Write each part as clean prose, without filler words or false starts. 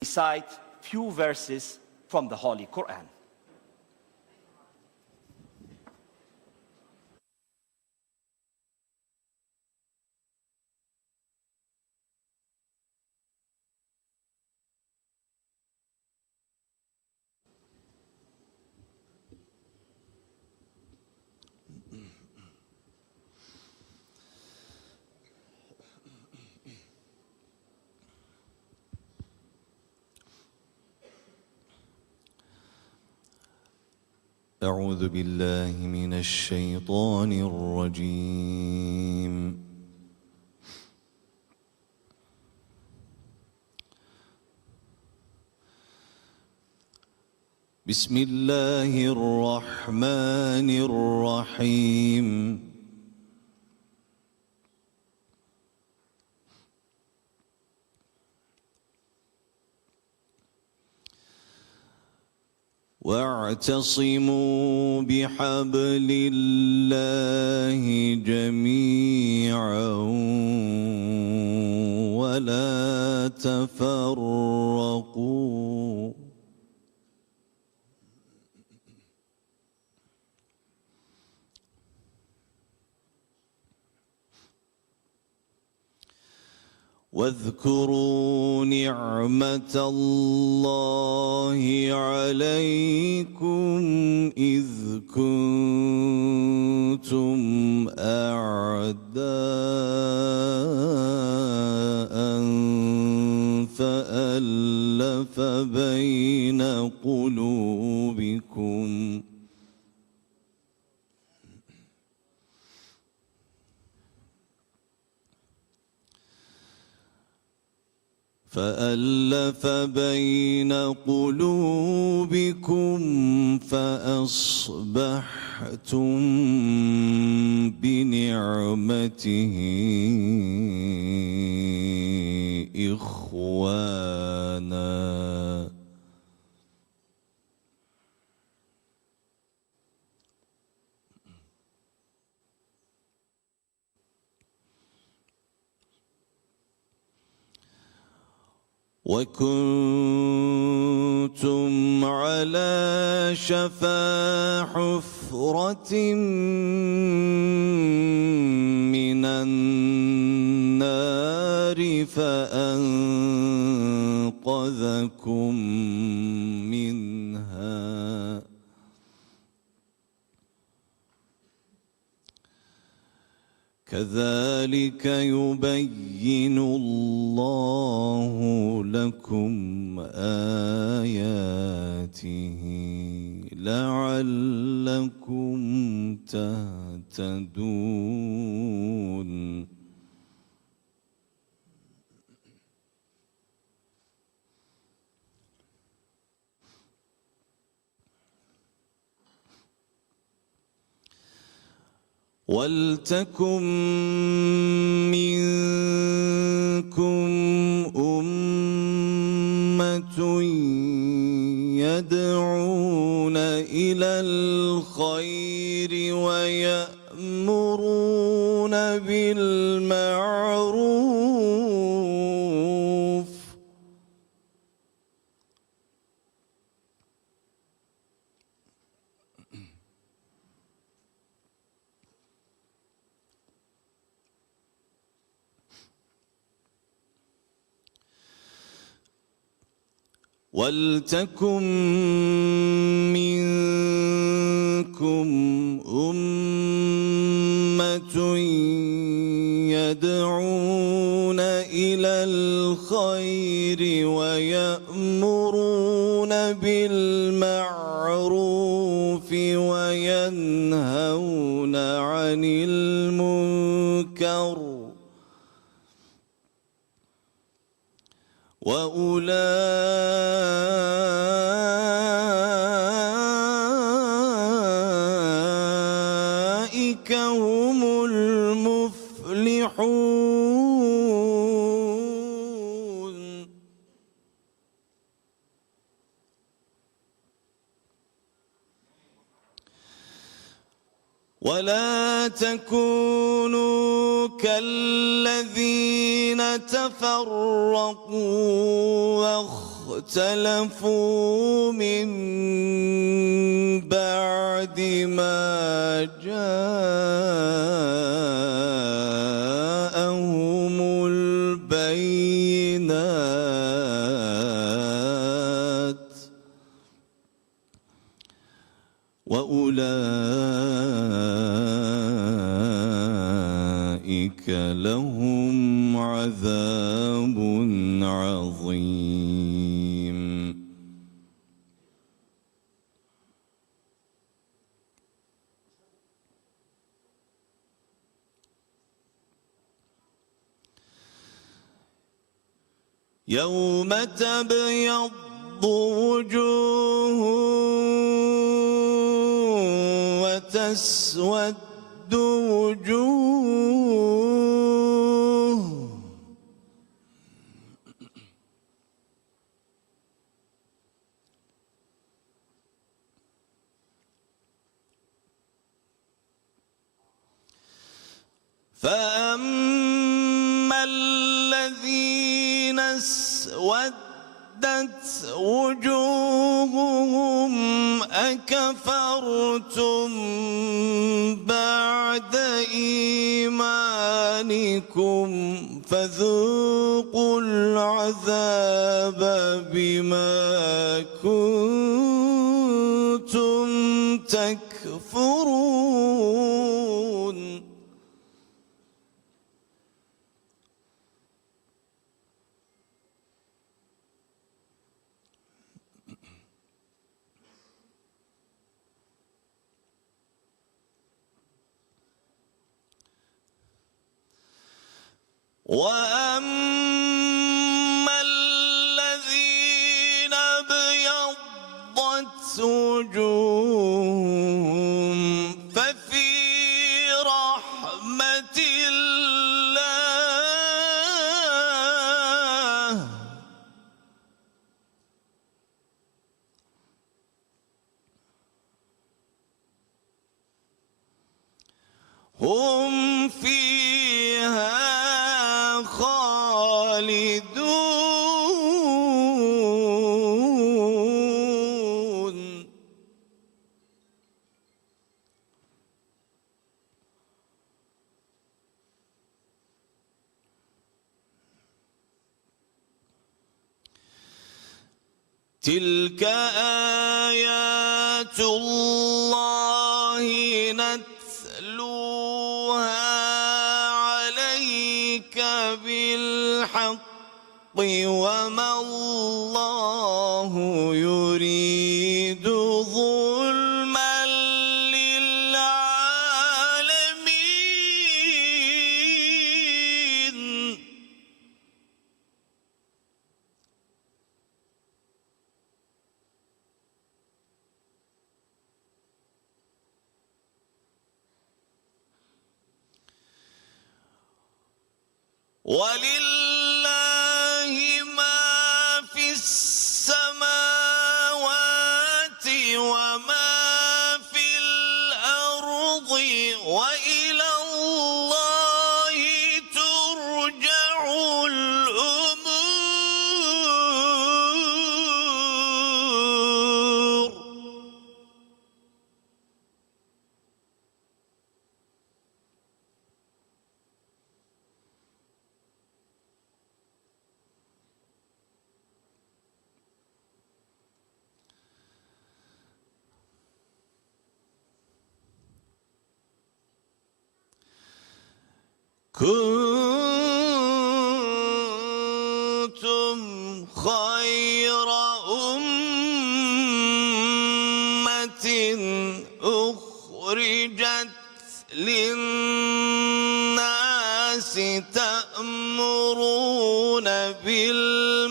recite few verses from the Holy Quran. أعوذ بالله من الشيطان الرجيم. بسم الله الرحمن الرحيم. واعتصموا بحبل الله جميعا ولا تفرقوا. واذكروا نعمة الله عليكم إذ كنتم أعداء فألف بين قلوبكم فأصبحتم بنعمته إخوانا. وكنتم على شفا حفرة من النار فأنقذكم منها. كذلك يبين الله لكم آياته لعلكم تهتدون. ولتكن منكم أمة يدعون إلى الخير ويأمرون بالمعروف ولتكن منكم أمة يدعون إلى الخير ويأمرون بالمعروف وينهون عن المنكر وأولئك هم المفلحون. ولا تكونوا كالذين تفرقوا اختلفوا من بعد ما جاءهم البينات وأولئك لهم عذاب عظيم. يوم تبيض وجوه وتسود وجوه فأما الذين اسودت وجوههم أكفرتم بعد إيمانكم فذوقوا العذاب بما كنتم تكفرون. وأما الذين ابيضت وجوههم ففي رحمة الله هم فيها خالدون. تلك آيات الله نتلوها عليك بالحق وما الله يريد ظلما للعالمين. ولله ما في السماوات وما في الأرض وإلى الله ترجع الأمور. كنتم خير أمة أخرجت للناس تأمرون بالمعروف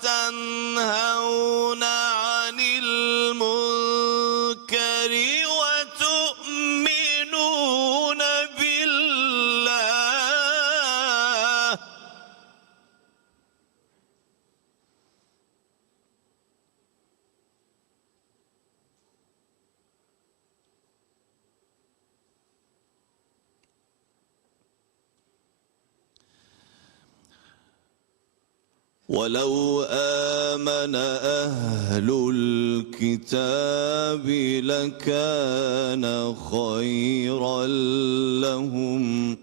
وتنهون عن المنكر وتؤمنون بالله ولو آمن أهل الكتاب لكان خيرا لهم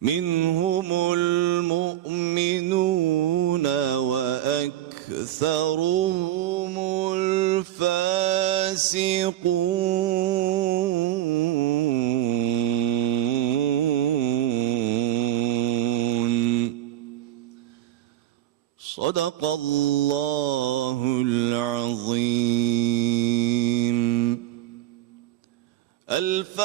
منهم المؤمنون وأكثرهم الفاسقون. صدق الله العظيم. الفاتحة.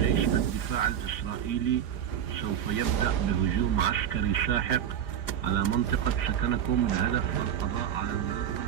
جيش الدفاع الإسرائيلي سوف يبدأ بهجوم عسكري ساحق على منطقة سكنكم بهدف القضاء على المنظمة.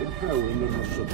بنحاول ننشط.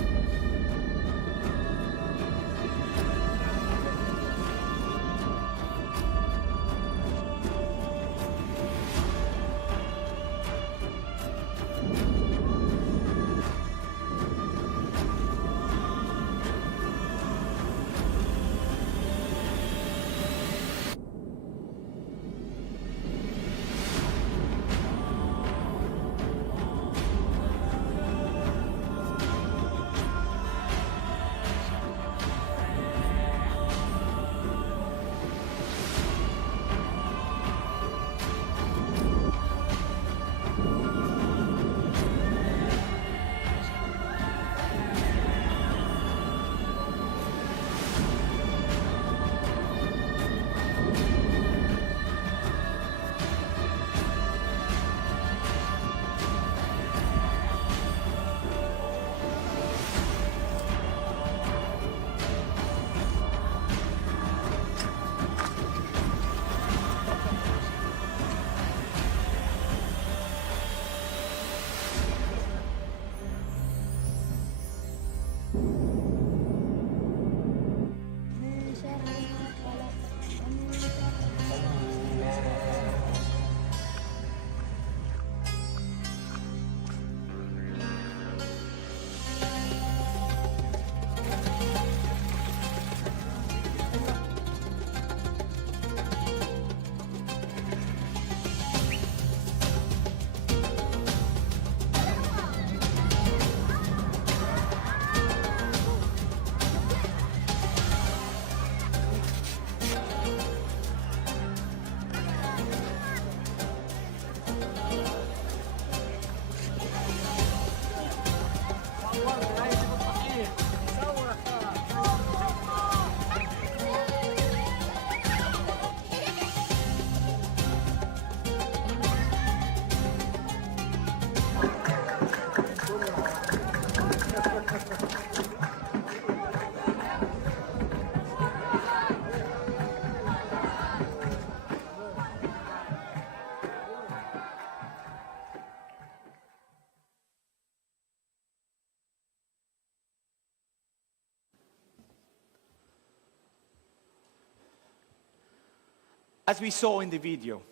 As we saw in the video,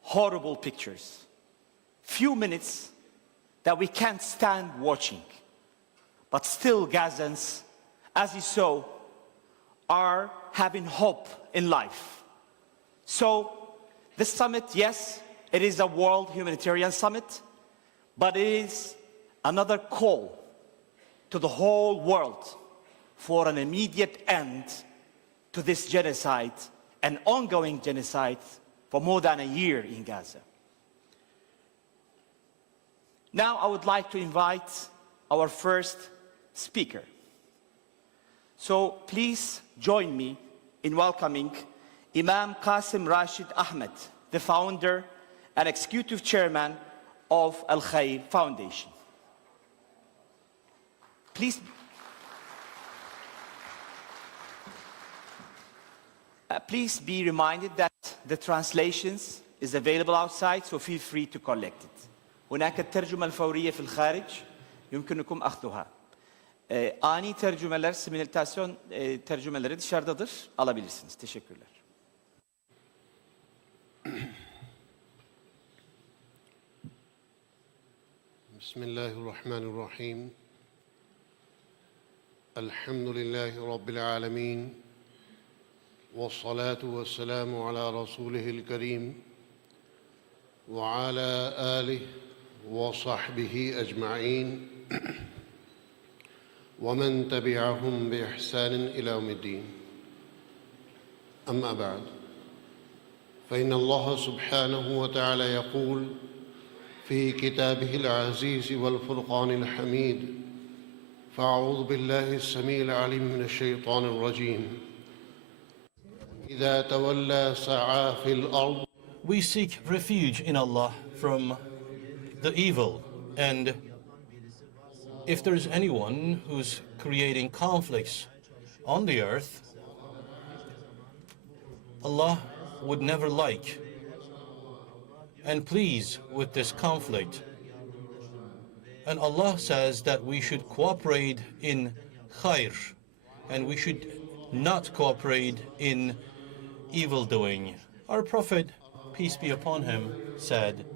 horrible pictures. Few minutes that we can't stand watching. But still Gazans, as you saw, are having hope in life. So this summit, yes, it is a world humanitarian summit, but it is another call to the whole world for an immediate end to this genocide, an ongoing genocide for more than a year in Gaza. Now I would like to invite our first speaker. So please join me in welcoming Imam Qasim Rashid Ahmed, the founder and executive chairman of Al Khair Foundation. Please be reminded that the translations is available outside, so feel free to collect it. هناك الترجمة الفورية في الخارج يمكنكم أخذها. Ani tercümeler, simültasyon tercümeleri dışarıdadır. Alabilirsiniz. Teşekkürler. Bismillahirrahmanirrahim. Elhamdülillahi Rabbil alemin. والصلاة والسلام على رسوله الكريم وعلى آله وصحبه أجمعين ومن تبعهم بإحسان إلى يوم الدين أما بعد فإن الله سبحانه وتعالى يقول في كتابه العزيز والفرقان الحميد فأعوذ بالله السميع العليم من الشيطان الرجيم إذا تولى سعى في الأرض. We seek refuge in Allah from the evil, and if there is anyone who's creating conflicts on the earth, Allah would never like and please with this conflict. And Allah says that we should cooperate in khair, and we should not cooperate in evil doing. Our Prophet, peace be upon him, said,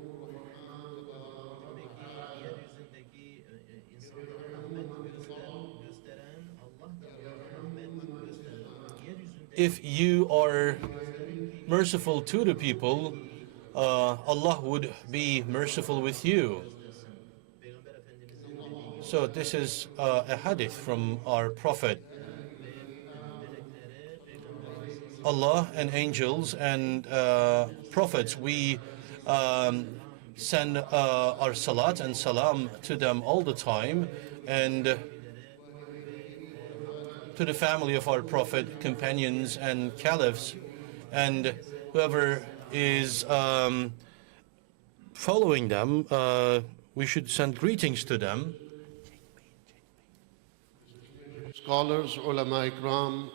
if you are merciful to the people, Allah would be merciful with you. So this is a hadith from our Prophet. Allah and angels and prophets, we send our salat and salam to them all the time, and to the family of our Prophet, companions and caliphs, and whoever is following them, we should send greetings to them. Scholars, ulama ikram,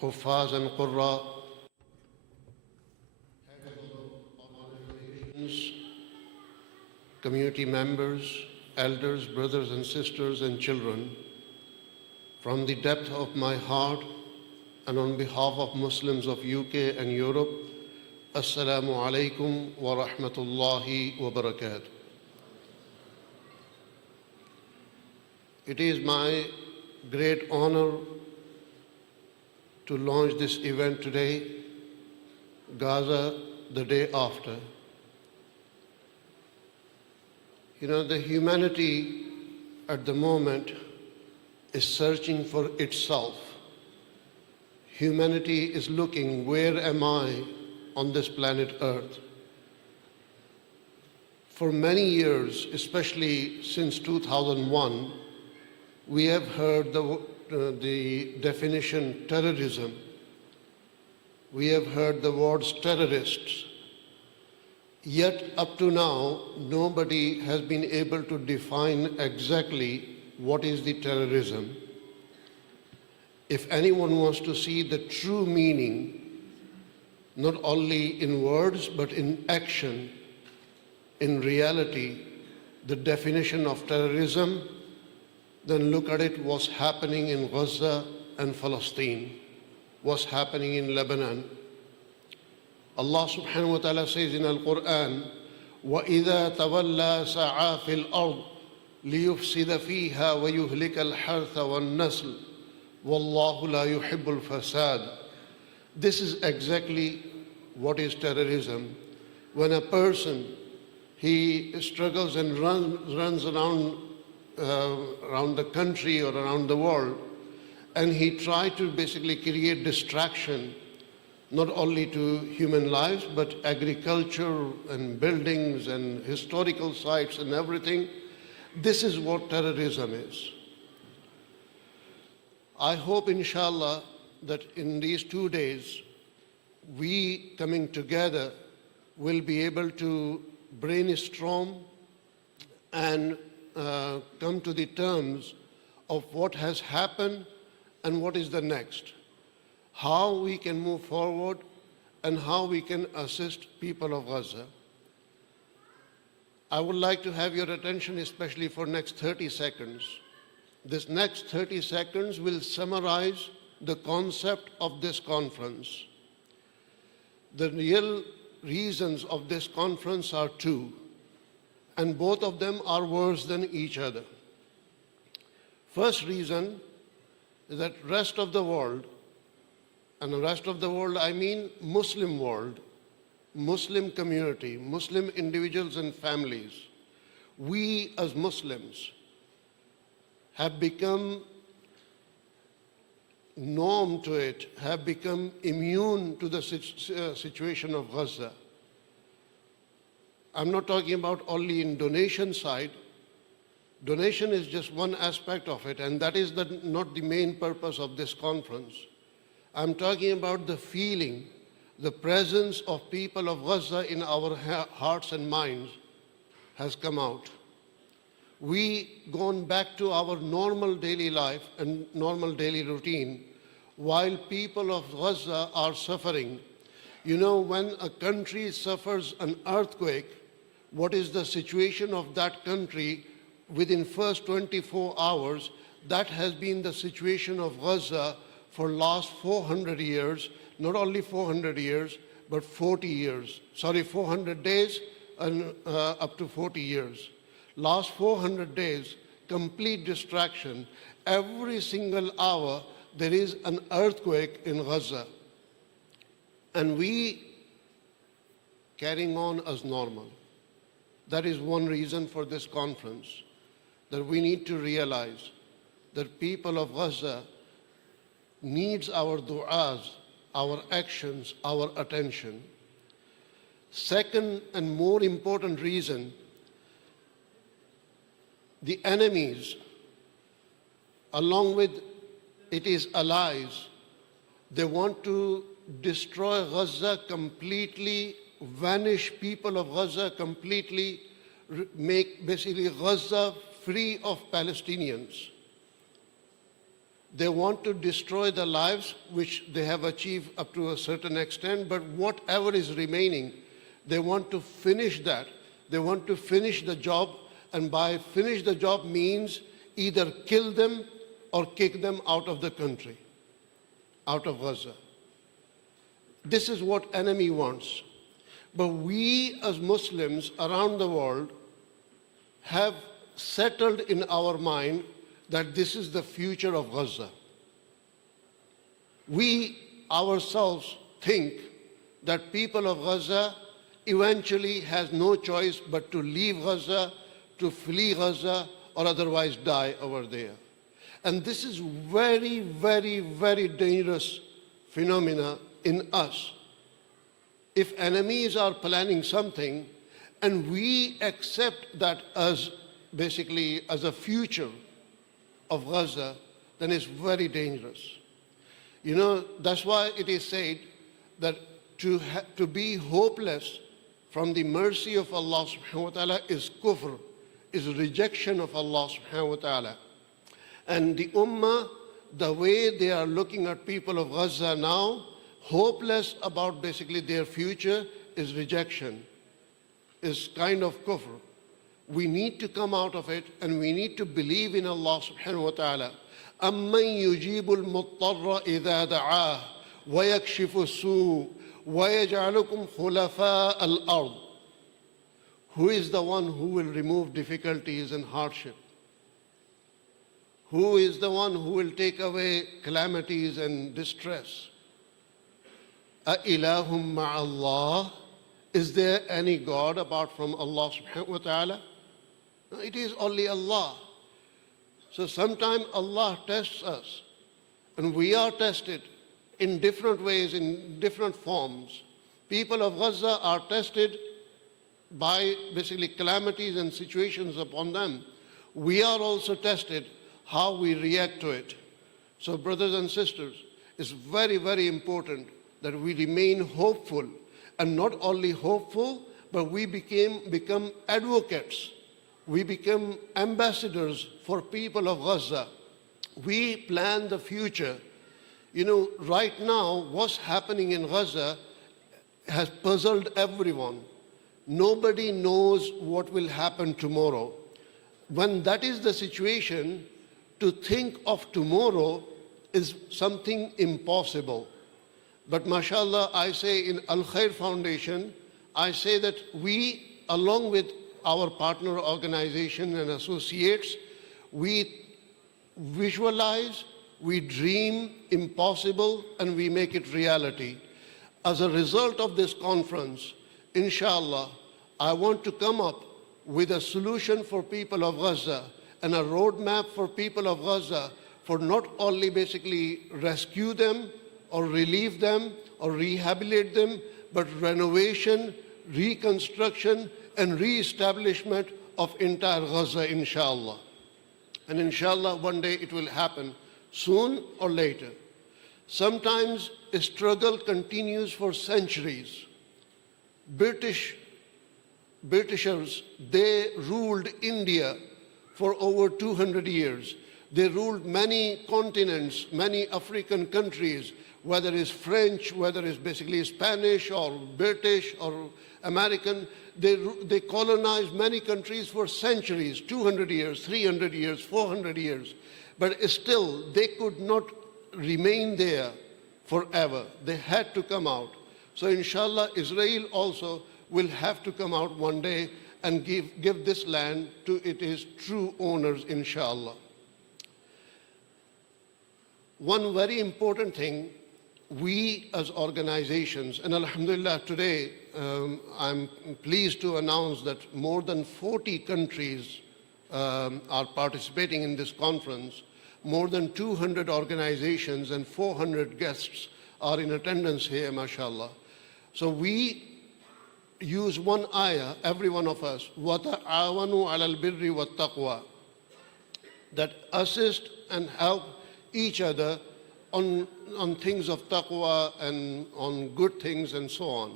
Huffaz and Qurra, community members, elders, brothers and sisters and children, from the depth of my heart and on behalf of Muslims of UK and Europe, Assalamu alaikum wa rahmatullahi wa barakatuh. It is my great honor to launch this event today, Gaza the day after. You know, the humanity at the moment is searching for itself. Humanity is looking, where am I on this planet Earth? For many years, especially since 2001, we have heard the definition terrorism. We have heard the words terrorists. Yet up to now, nobody has been able to define exactly what is the terrorism. If anyone wants to see the true meaning, not only in words but in action, in reality, the definition of terrorism then look at it what's happening in Gaza and Palestine, what's happening in Lebanon. Allah subhanahu wa ta'ala says in Al-Quran, وَإِذَا تَوَلَّى سَعَى فِي الْأَرْضِ لِيُفْسِدَ فِيهَا وَيُهْلِكَ الْحَرْثَ وَالنَّسْلَ وَاللَّهُ لَا يُحِبُّ الْفَسَادَ. This is exactly what is terrorism. When a person, he struggles and runs around the country or around the world, and he tries to basically create distraction, not only to human lives, but agriculture and buildings and historical sites and everything. This is what terrorism is. I hope, inshallah, that in these 2 days, we coming together will be able to brainstorm and come to the terms of what has happened and what is the next, how we can move forward and how we can assist people of Gaza. I would like to have your attention especially for next 30 seconds. This next 30 seconds will summarize the concept of this conference. The real reasons of this conference are two, and both of them are worse than each other. First reason is that rest of the world, and the rest of the world I mean Muslim world, Muslim community, Muslim individuals and families, we as Muslims have become norm to it, have become immune to the situation of Gaza. I'm not talking about only in donation side. Donation is just one aspect of it, and that is not the main purpose of this conference. I'm talking about the feeling, the presence of people of Gaza in our hearts and minds has come out. We gone back to our normal daily life and normal daily routine while people of Gaza are suffering. You know, when a country suffers an earthquake, what is the situation of that country within first 24 hours? That has been the situation of Gaza for last 400 years, not only 400 years, but 40 years. Sorry, 400 days and up to 40 years. Last 400 days, complete distraction. Every single hour, there is an earthquake in Gaza. And we carrying on as normal. That is one reason for this conference, that we need to realize that people of Gaza needs our du'as, our actions, our attention. Second and more important reason, the enemies, along with its allies, they want to destroy Gaza completely, vanish people of Gaza completely, make basically Gaza free of Palestinians. They want to destroy the lives which they have achieved up to a certain extent, but whatever is remaining, they want to finish that. They want to finish the job, and by finish the job means either kill them or kick them out of the country, out of Gaza. This is what enemy wants. But we as Muslims around the world have settled in our mind that this is the future of Gaza. We ourselves think that people of Gaza eventually has no choice but to leave Gaza, to flee Gaza, or otherwise die over there. And this is very, very, very dangerous phenomena in us. If enemies are planning something and we accept that as basically as a future of Gaza, then it's very dangerous. You know, that's why it is said that to be hopeless from the mercy of Allah subhanahu wa ta'ala is kufr, is rejection of Allah subhanahu wa ta'ala. And the ummah, the way they are looking at people of Gaza now, hopeless about basically their future, is rejection, is kind of kufr. We need to come out of it, and we need to believe in Allah subhanahu wa ta'ala. أَمَّنْ يُجِيبُ الْمُضْطَرَّ إِذَا دَعَاهُ وَيَكْشِفُ السُّوءَ وَيَجْعَلُكُمْ خُلَفَاءَ الْأَرْضِ. Who is the one who will remove difficulties and hardship? Who is the one who will take away calamities and distress? أَإِلَهٌ مَعَ اللَّهِ. Is there any God apart from Allah subhanahu wa ta'ala? No, it is only Allah. So sometimes Allah tests us, and we are tested in different ways, in different forms. People of Gaza are tested by basically calamities and situations upon them. We are also tested how we react to it. So brothers and sisters, it's very, very important that we remain hopeful, and not only hopeful, but we become advocates. We become ambassadors for people of Gaza. We plan the future. You know, right now, what's happening in Gaza has puzzled everyone. Nobody knows what will happen tomorrow. When that is the situation, to think of tomorrow is something impossible. But mashallah, I say in Al Khair Foundation, I say that we, along with our partner organization and associates, we visualize, we dream impossible, and we make it reality. As a result of this conference, inshallah, I want to come up with a solution for people of Gaza and a roadmap for people of Gaza for not only basically rescue them or relieve them or rehabilitate them, but renovation, reconstruction, and re-establishment of entire Gaza, inshallah. And inshallah, one day it will happen, soon or later. Sometimes a struggle continues for centuries. Britishers, they ruled India for over 200 years. They ruled many continents, many African countries, whether it's French, whether it's basically Spanish or British or American. They colonized many countries for centuries, 200 years, 300 years, 400 years. But still, they could not remain there forever. They had to come out. So inshallah, Israel also will have to come out one day and give this land to its true owners, inshallah. One very important thing, we as organizations, and alhamdulillah today, I'm pleased to announce that more than 40 countries are participating in this conference. More than 200 organizations and 400 guests are in attendance here, mashallah. So we use one ayah, every one of us, وَتَعَاوَنُوا عَلَى الْبِرِّ وَالتَّقْوَى, that assist and help each other on things of taqwa and on good things and so on.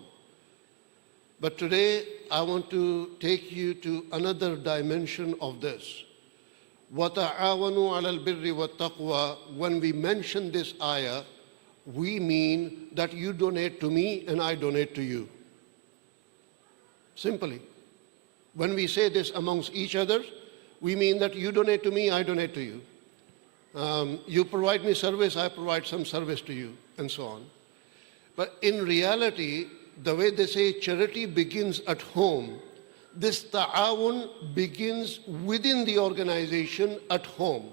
But today, I want to take you to another dimension of this. وَتَعَاوَنُوا عَلَى الْبِرِّ وَالتَّقْوَى, when we mention this ayah, we mean that you donate to me and I donate to you. Simply. When we say this amongst each other, we mean that you donate to me, I donate to you. You provide me service, I provide some service to you, and so on. But in reality, the way they say charity begins at home, this ta'awun begins within the organization at home.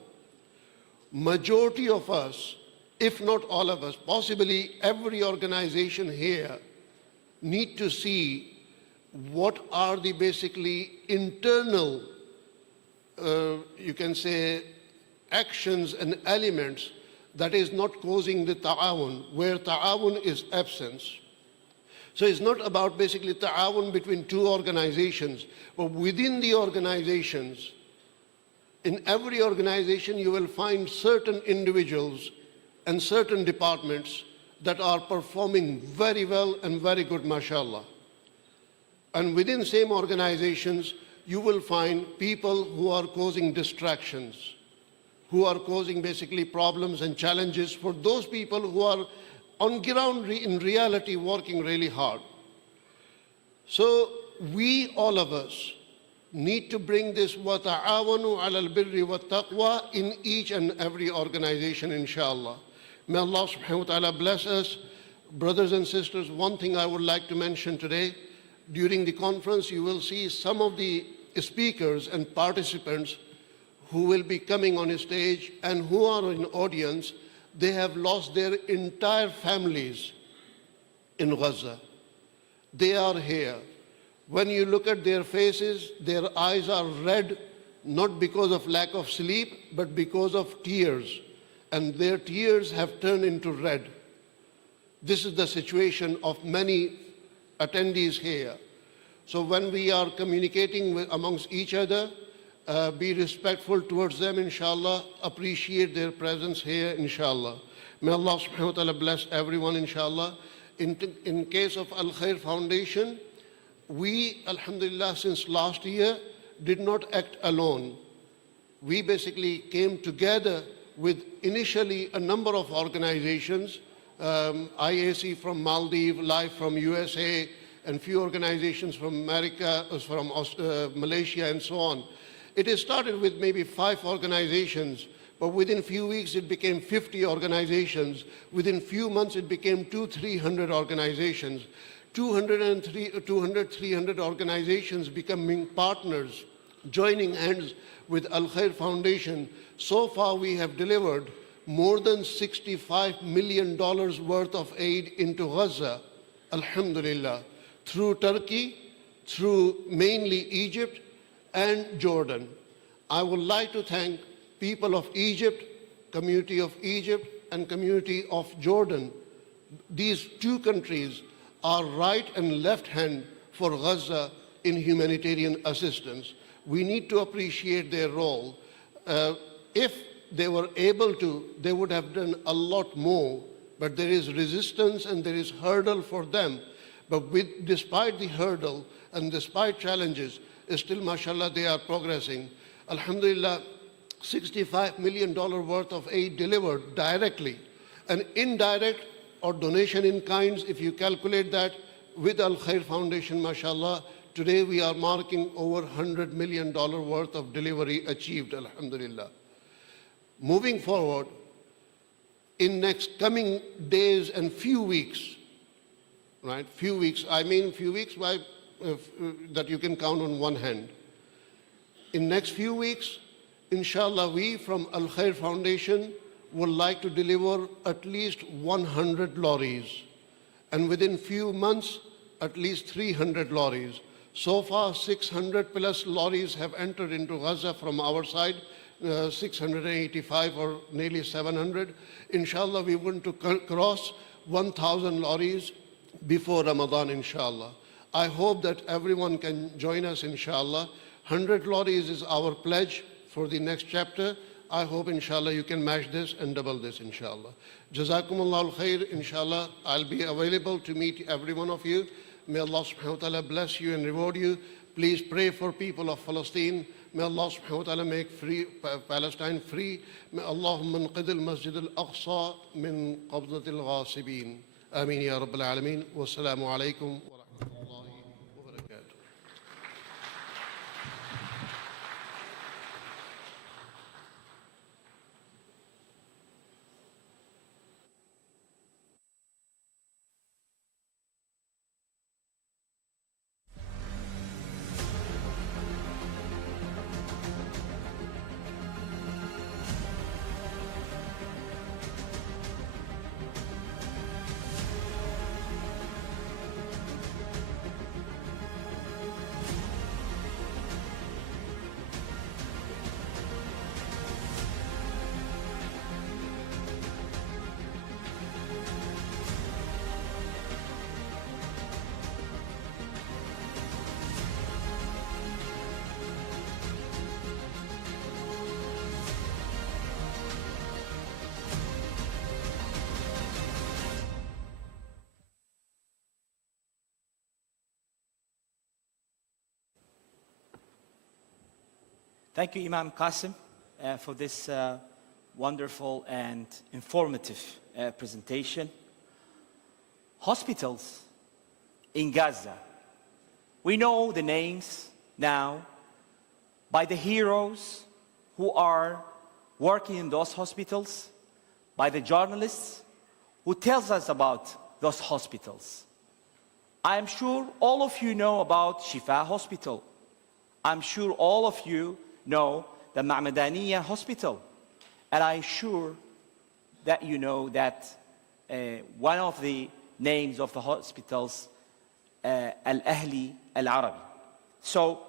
Majority of us, if not all of us, possibly every organization here, need to see what are the basically internal, you can say, actions and elements that is not causing the ta'awun, where ta'awun is absence. So it's not about basically ta'awun between two organizations, but within the organizations. In every organization, you will find certain individuals and certain departments that are performing very well and very good, mashallah. And within same organizations, you will find people who are causing distractions, who are causing basically problems and challenges for those people who are on ground in reality working really hard. So we, all of us, need to bring this وَتَعَاوَنُوا عَلَى الْبِرِّ وَالتَّقْوَى in each and every organization, inshallah. May Allah subhanahu wa ta'ala bless us. Brothers and sisters, one thing I would like to mention today, during the conference you will see some of the speakers and participants who will be coming on a stage and who are in audience, they have lost their entire families in Gaza. They are here. When you look at their faces, their eyes are red, not because of lack of sleep, but because of tears. And their tears have turned into red. This is the situation of many attendees here. So when we are communicating amongst each other, be respectful towards them, inshallah. Appreciate their presence here, inshallah. May Allah subhanahu wa ta'ala bless everyone, inshallah. In case of Al Khair Foundation, we, alhamdulillah, since last year, did not act alone. We basically came together with initially a number of organizations, IAC from Maldives, Life from USA, and few organizations from America, from Malaysia, and so on. It has started with maybe 5 organizations, but within few weeks it became 50 organizations. Within few months it became 200-300 organizations. 200-300 organizations becoming partners, joining hands with Al Khair Foundation. So far we have delivered more than $65 million worth of aid into Gaza, alhamdulillah, through Turkey, through mainly Egypt and Jordan. I would like to thank people of Egypt, community of Egypt and community of Jordan. These 2 countries are right and left hand for Gaza in humanitarian assistance. We need to appreciate their role. If they were able to, they would have done a lot more, but there is resistance and there is hurdle for them. But despite the hurdle and despite challenges, still, mashallah, they are progressing. Alhamdulillah, $65 million worth of aid delivered directly. And indirect or donation in kinds, if you calculate that with Al Khair Foundation, mashallah, today we are marking over $100 million worth of delivery achieved, alhamdulillah. Moving forward, in next coming days and few weeks, right? Few weeks, I mean few weeks by, that you can count on one hand. In next few weeks, inshallah, we from Al Khair Foundation would like to deliver at least 100 lorries. And within few months, at least 300 lorries. So far, 600 plus lorries have entered into Gaza from our side, 685 or nearly 700. Inshallah, we want to cross 1,000 lorries before Ramadan, inshallah. I hope that everyone can join us, inshallah. 100 lorries is our pledge for the next chapter. I hope, inshallah, you can match this and double this, inshallah. Jazakumullah al-khair, inshallah. I'll be available to meet every one of you. May Allah subhanahu wa ta'ala bless you and reward you. Please pray for people of Palestine. May Allah subhanahu wa ta'ala make free Palestine free. May Allahumma anqidh al-masjid al-aqsa min qabdat al-ghasibin. Ameen ya Rabbil Alameen. Wassalamu alaikum wa rahmatullahi wa barakatuh. Thank you, Imam Qasim, for this wonderful and informative presentation. Hospitals in Gaza. We know the names now, by the heroes who are working in those hospitals, by the journalists who tells us about those hospitals. I am sure all of you know about Shifa Hospital. I'm sure all of you know the Ma'madaniya Hospital. And I'm sure that you know that one of the names of the hospitals, Al-Ahli Al-Arabi. So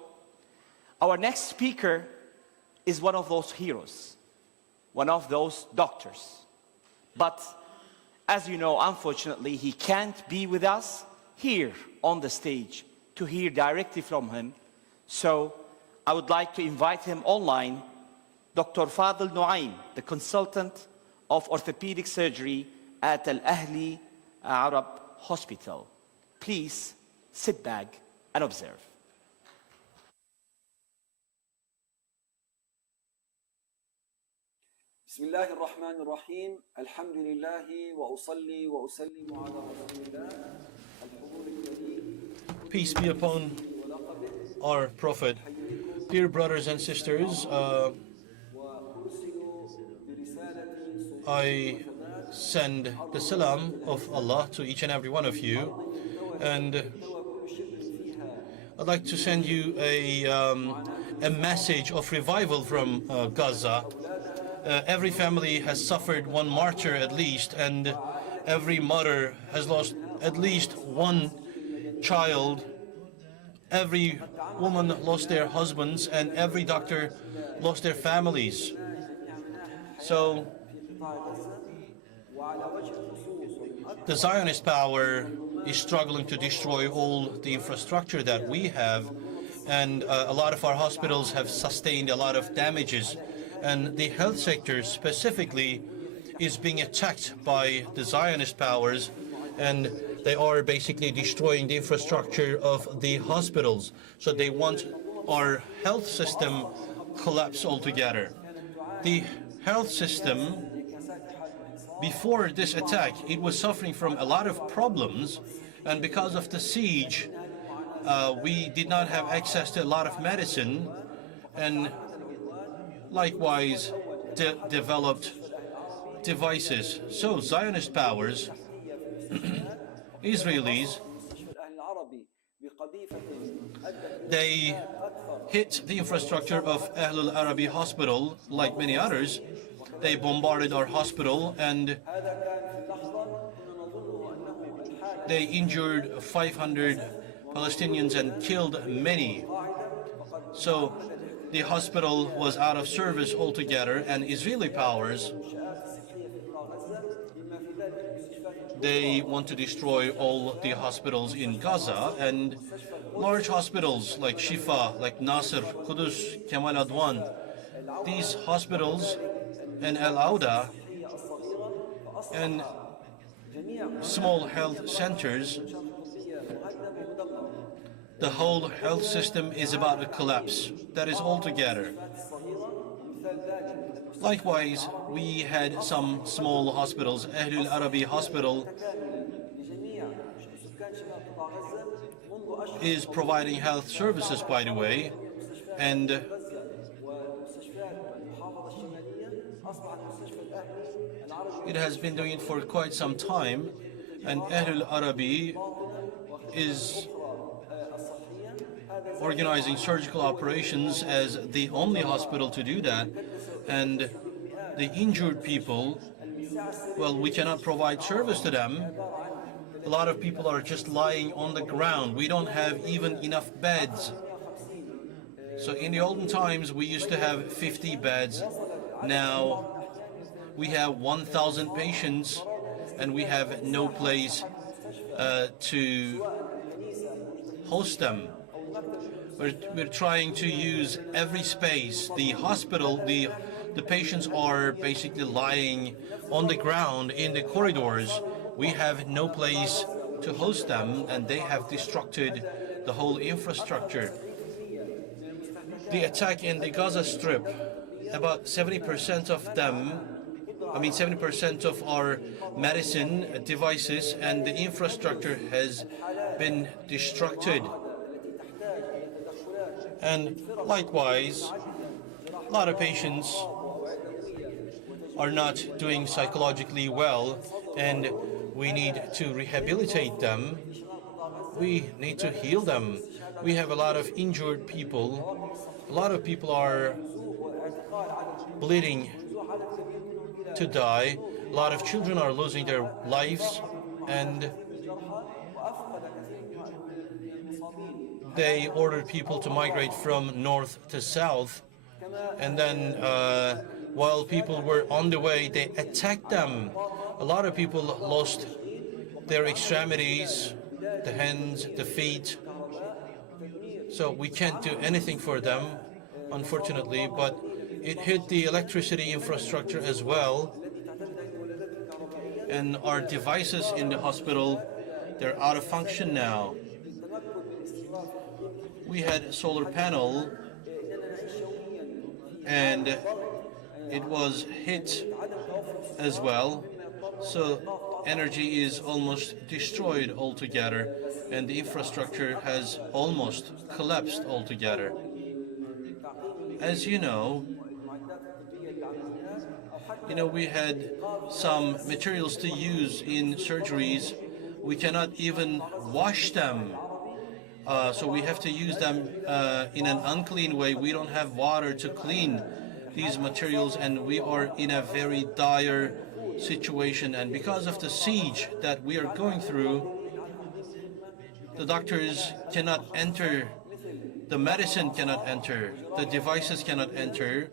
our next speaker is one of those heroes, one of those doctors. But as you know, unfortunately, he can't be with us here on the stage to hear directly from him. So I would like to invite him online, Dr. Fadl Nuaim, the consultant of orthopedic surgery at Al-Ahli Arab Hospital. Please sit back and observe. بسم الله الرحمن الرحيم الحمد لله وأصلي وأسلم على رسول الله الحضور الكريم. Peace be upon our Prophet. Dear brothers and sisters, I send the salam of Allah to each and every one of you, and I'd like to send you a message of revival from Gaza. Every family has suffered one martyr at least, and every mother has lost at least one child. Every woman lost their husbands, and every doctor lost their families. So the Zionist power is struggling to destroy all the infrastructure that we have, and a lot of our hospitals have sustained a lot of damages. And the health sector specifically is being attacked by the Zionist powers, and they are basically destroying the infrastructure of the hospitals. So they want our health system collapse altogether. The health system, before this attack, it was suffering from a lot of problems, and because of the siege, we did not have access to a lot of medicine, and likewise developed devices. So Zionist powers, Israelis, they hit the infrastructure of Ahl al-Arabi Hospital like many others. They bombarded our hospital, and they injured 500 Palestinians and killed many. So the hospital was out of service altogether, and Israeli powers, they want to destroy all the hospitals in Gaza, and large hospitals like Shifa, like Nasser, Qudus, Kamal Adwan, these hospitals, and Al Auda, and small health centers, the whole health system is about to collapse. That is altogether. Likewise, we had some small hospitals. Ahlul Arabi Hospital is providing health services, by the way, and it has been doing it for quite some time, and Ahlul Arabi is organizing surgical operations as the only hospital to do that. And the injured people, well, we cannot provide service to them. A lot of people are just lying on the ground. We don't have even enough beds. So in the olden times, we used to have 50 beds. Now we have 1,000 patients, and we have no place to host them. We're trying to use every space. The hospital, the patients are basically lying on the ground in the corridors. We have no place to host them, and they have destroyed the whole infrastructure. The attack in the Gaza Strip, about 70% of them, 70% of our medicine devices and the infrastructure has been destroyed. And likewise, a lot of patients are not doing psychologically well, and we need to rehabilitate them. We need to heal them. We have a lot of injured people. A lot of people are bleeding to die. A lot of children are losing their lives, and they ordered people to migrate from north to south. And then while people were on the way, they attacked them. A lot of people lost their extremities, the hands, the feet. So we can't do anything for them, unfortunately, but it hit the electricity infrastructure as well. And our devices in the hospital, they're out of function now. We had a solar panel, and it was hit as well. So energy is almost destroyed altogether, and the infrastructure has almost collapsed altogether. As you know, we had some materials to use in surgeries. We cannot even wash them. So we have to use them in an unclean way. We don't have water to clean these materials, and we are in a very dire situation. And because of the siege that we are going through, the doctors cannot enter, the medicine cannot enter, the devices cannot enter.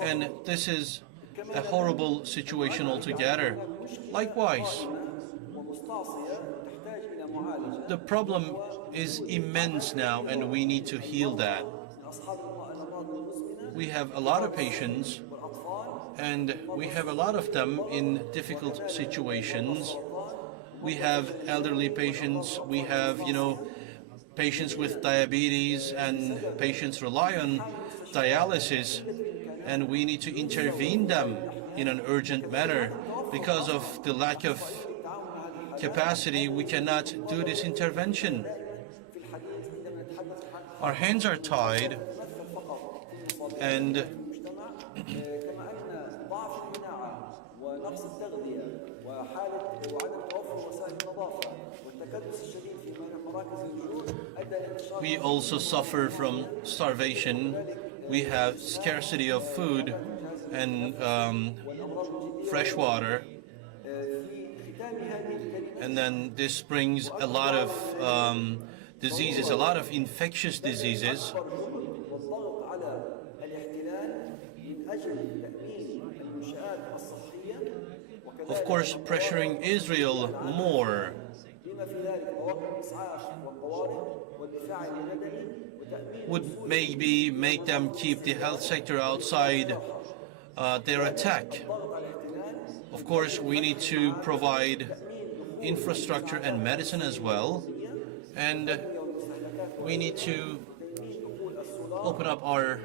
And this is a horrible situation altogether. Likewise, the problem is immense now, and we need to heal that. We have a lot of patients, and we have a lot of them in difficult situations. We have elderly patients, we have, patients with diabetes, and patients rely on dialysis, and we need to intervene them in an urgent manner. Because of the lack of capacity, we cannot do this intervention. Our hands are tied, and we also suffer from starvation. We have scarcity of food and fresh water. And then this brings a lot of diseases, a lot of infectious diseases. Of course, pressuring Israel more. Would maybe make them keep the health sector outside their attack. Of course, we need to provide infrastructure and medicine as well, and we need to open up our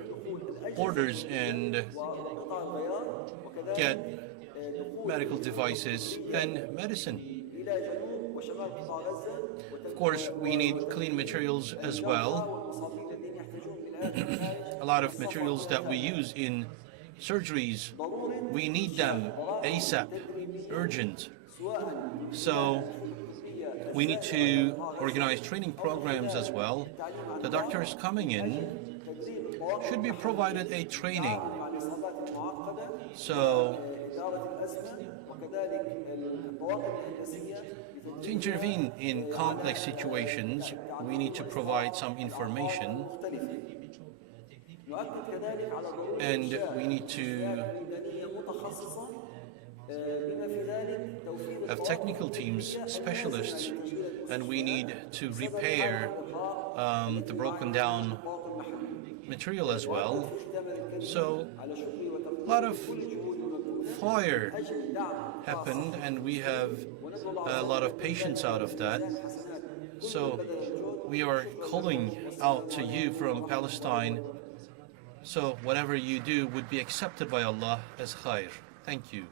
borders and get medical devices and medicine. Of course, we need clean materials as well. A lot of materials that we use in surgeries, we need them ASAP, urgent. So we need to organize training programs as well. The doctors coming in should be provided a training. So to intervene in complex situations, we need to provide some information, and we need to have technical teams, specialists, and we need to repair the broken down material as well. So a lot of fire happened, and we have a lot of patients out of that. So we are calling out to you from Palestine. So whatever you do would be accepted by Allah as khair. Thank you.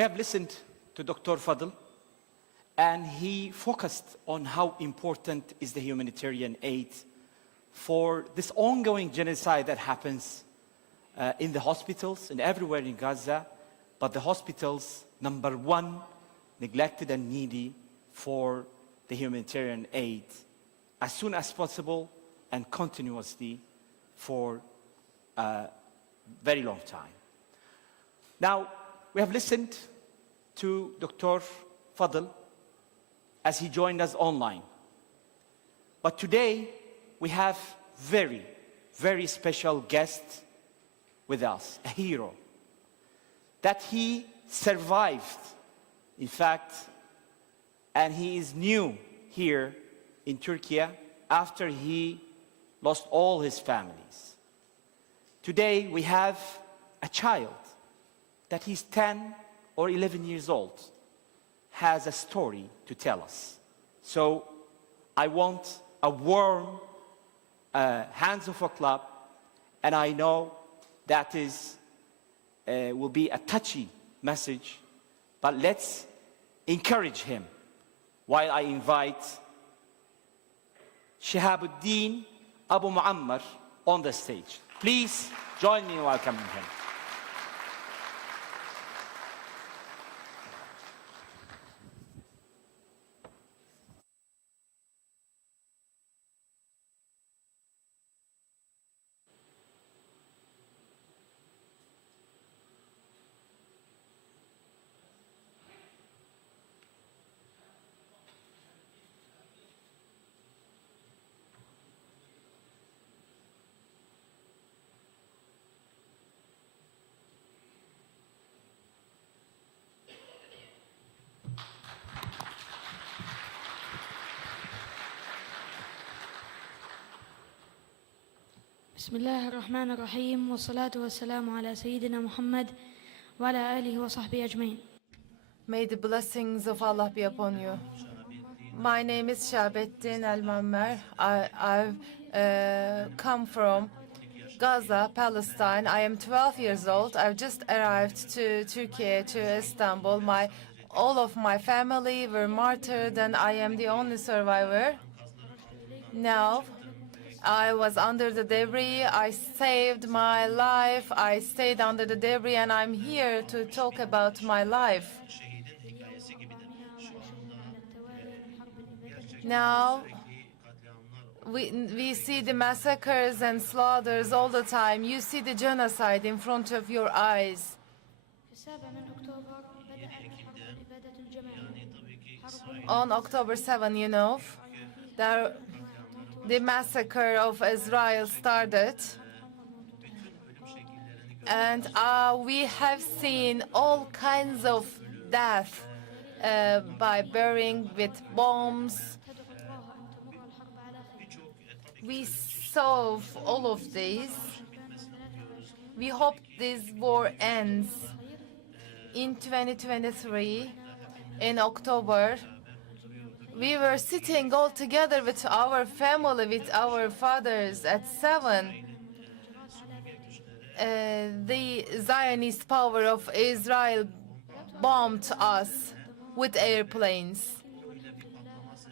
We have listened to Dr. Fadl, and he focused on how important is the humanitarian aid for this ongoing genocide that happens in the hospitals and everywhere in Gaza, but the hospitals, number one, neglected and needy for the humanitarian aid as soon as possible and continuously for a very long time. Now, we have listened to Dr. Fadl as he joined us online. But today, we have very, very special guest with us, a hero, that he survived, in fact, and he is new here in Turkey after he lost all his families. Today, we have a child that he's 10 or 11 years old, has a story to tell us. So I want a warm hands of a clap, and I know that will be a touchy message, but let's encourage him while I invite Shihabuddin Abu Muammar on the stage. Please join me in welcoming him. بسم الله الرحمن الرحيم والصلاة والسلام على سيدنا محمد وعلى آله وصحبه أجمعين. May the blessings of Allah be upon you. My name is Shabeddin Al-Mammar. I've come from Gaza, Palestine. I am 12 years old. I've just arrived to Turkey, to Istanbul. All of my family were martyred, and I am the only survivor. Now, I was under the debris. I saved my life. I stayed under the debris, and I'm here to talk about my life. Now, we see the massacres and slaughters all the time. You see the genocide in front of your eyes. On October 7, you know, the massacre of Israel started. And we have seen all kinds of death by burying with bombs. We saw all of these. We hope this war ends in 2023, in October. We were sitting all together with our family, with our fathers at 7. The Zionist power of Israel bombed us with airplanes.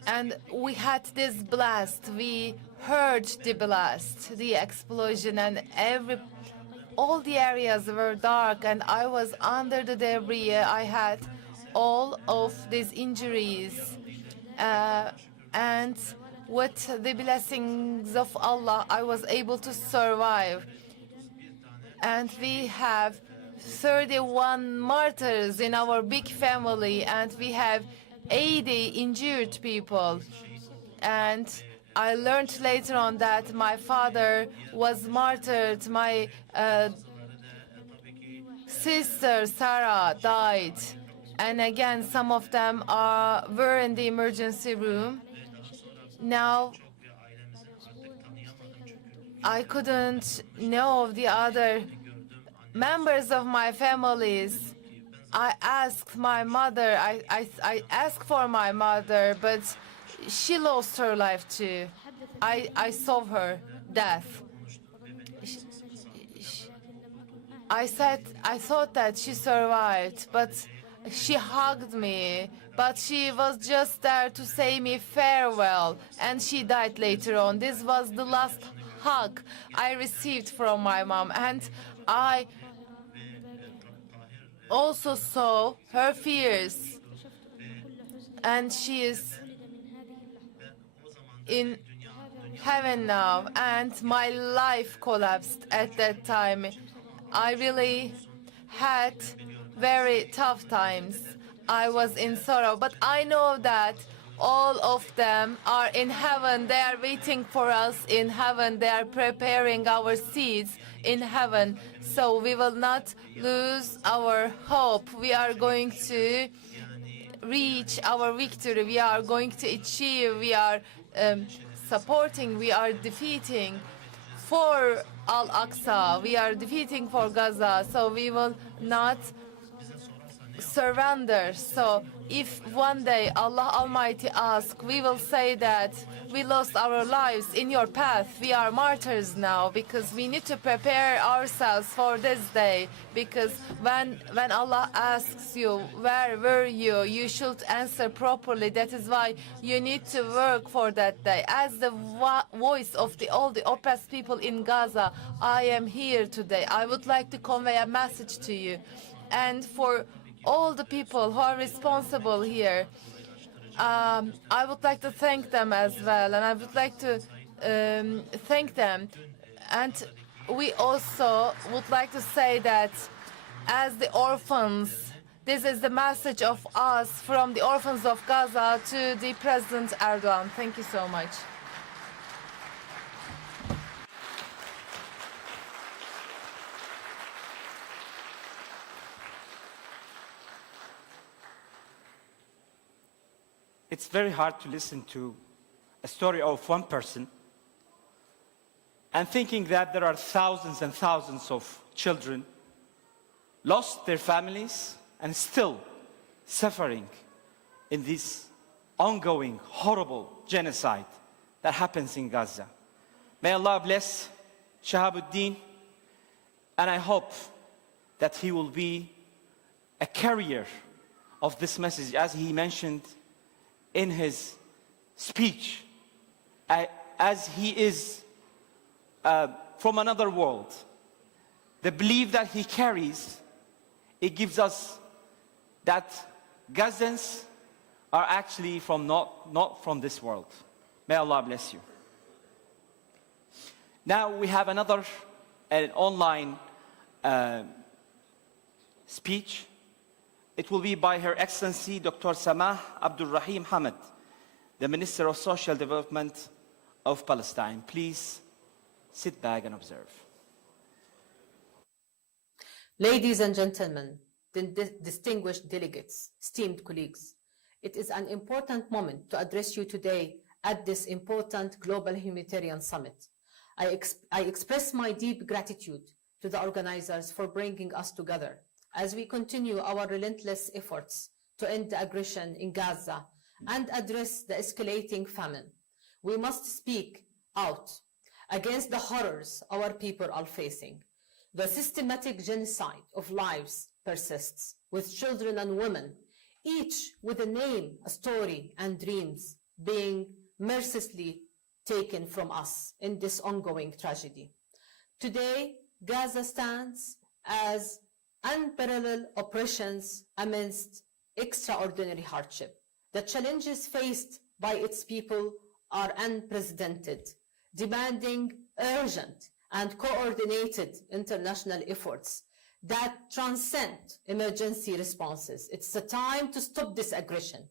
And we had this blast. We heard the blast, the explosion, and all the areas were dark, and I was under the debris. I had all of these injuries. And with the blessings of Allah, I was able to survive. And we have 31 martyrs in our big family, and we have 80 injured people. And I learned later on that my father was martyred. My sister Sarah died. And again, some of them were in the emergency room. Now, I couldn't know of the other members of my families. I asked my mother, I asked for my mother, but she lost her life too. I saw her death. I thought that she survived, but She hugged me, but she was just there to say me farewell, and she died later on. This was the last hug I received from my mom, and I also saw her fears, and she is in heaven now, and my life collapsed at that time. I really had very tough times. I was in sorrow, but I know that all of them are in heaven. They are waiting for us in heaven. They are preparing our seats in heaven. So we will not lose our hope. We are going to reach our victory. We are going to achieve. We are supporting. We are defeating for Al-Aqsa. We are defeating for Gaza. So we will not surrender. So if one day Allah Almighty asks, we will say that we lost our lives in your path. We are martyrs now, because we need to prepare ourselves for this day. Because when Allah asks you, where were you, you should answer properly. That is why you need to work for that day. As the voice of all the oppressed people in Gaza, I am here today. I would like to convey a message to you. And for all the people who are responsible here, I would like to thank them as well, and I would like to thank them. And we also would like to say that as the orphans, this is the message of us from the orphans of Gaza to the President Erdogan. Thank you so much. It's very hard to listen to a story of one person and thinking that there are thousands and thousands of children lost their families and still suffering in this ongoing, horrible genocide that happens in Gaza. May Allah bless Shahabuddin, and I hope that he will be a carrier of this message, as he mentioned in his speech, as he is from another world. The belief that he carries, it gives us that Gazans are actually from not from this world. May Allah bless you. Now we have another an online speech. It will be by Her Excellency Dr. Samah Abdul Rahim Hamid, the Minister of Social Development of Palestine. Please sit back and observe. Ladies and gentlemen, distinguished delegates, esteemed colleagues, it is an important moment to address you today at this important global humanitarian summit. I express my deep gratitude to the organizers for bringing us together as we continue our relentless efforts to end the aggression in Gaza and address the escalating famine. We must speak out against the horrors our people are facing. The systematic genocide of lives persists, with children and women, each with a name, a story, and dreams being mercilessly taken from us in this ongoing tragedy. Today, Gaza stands as unparalleled oppressions amidst extraordinary hardship. The challenges faced by its people are unprecedented, demanding urgent and coordinated international efforts that transcend emergency responses. It's a time to stop this aggression,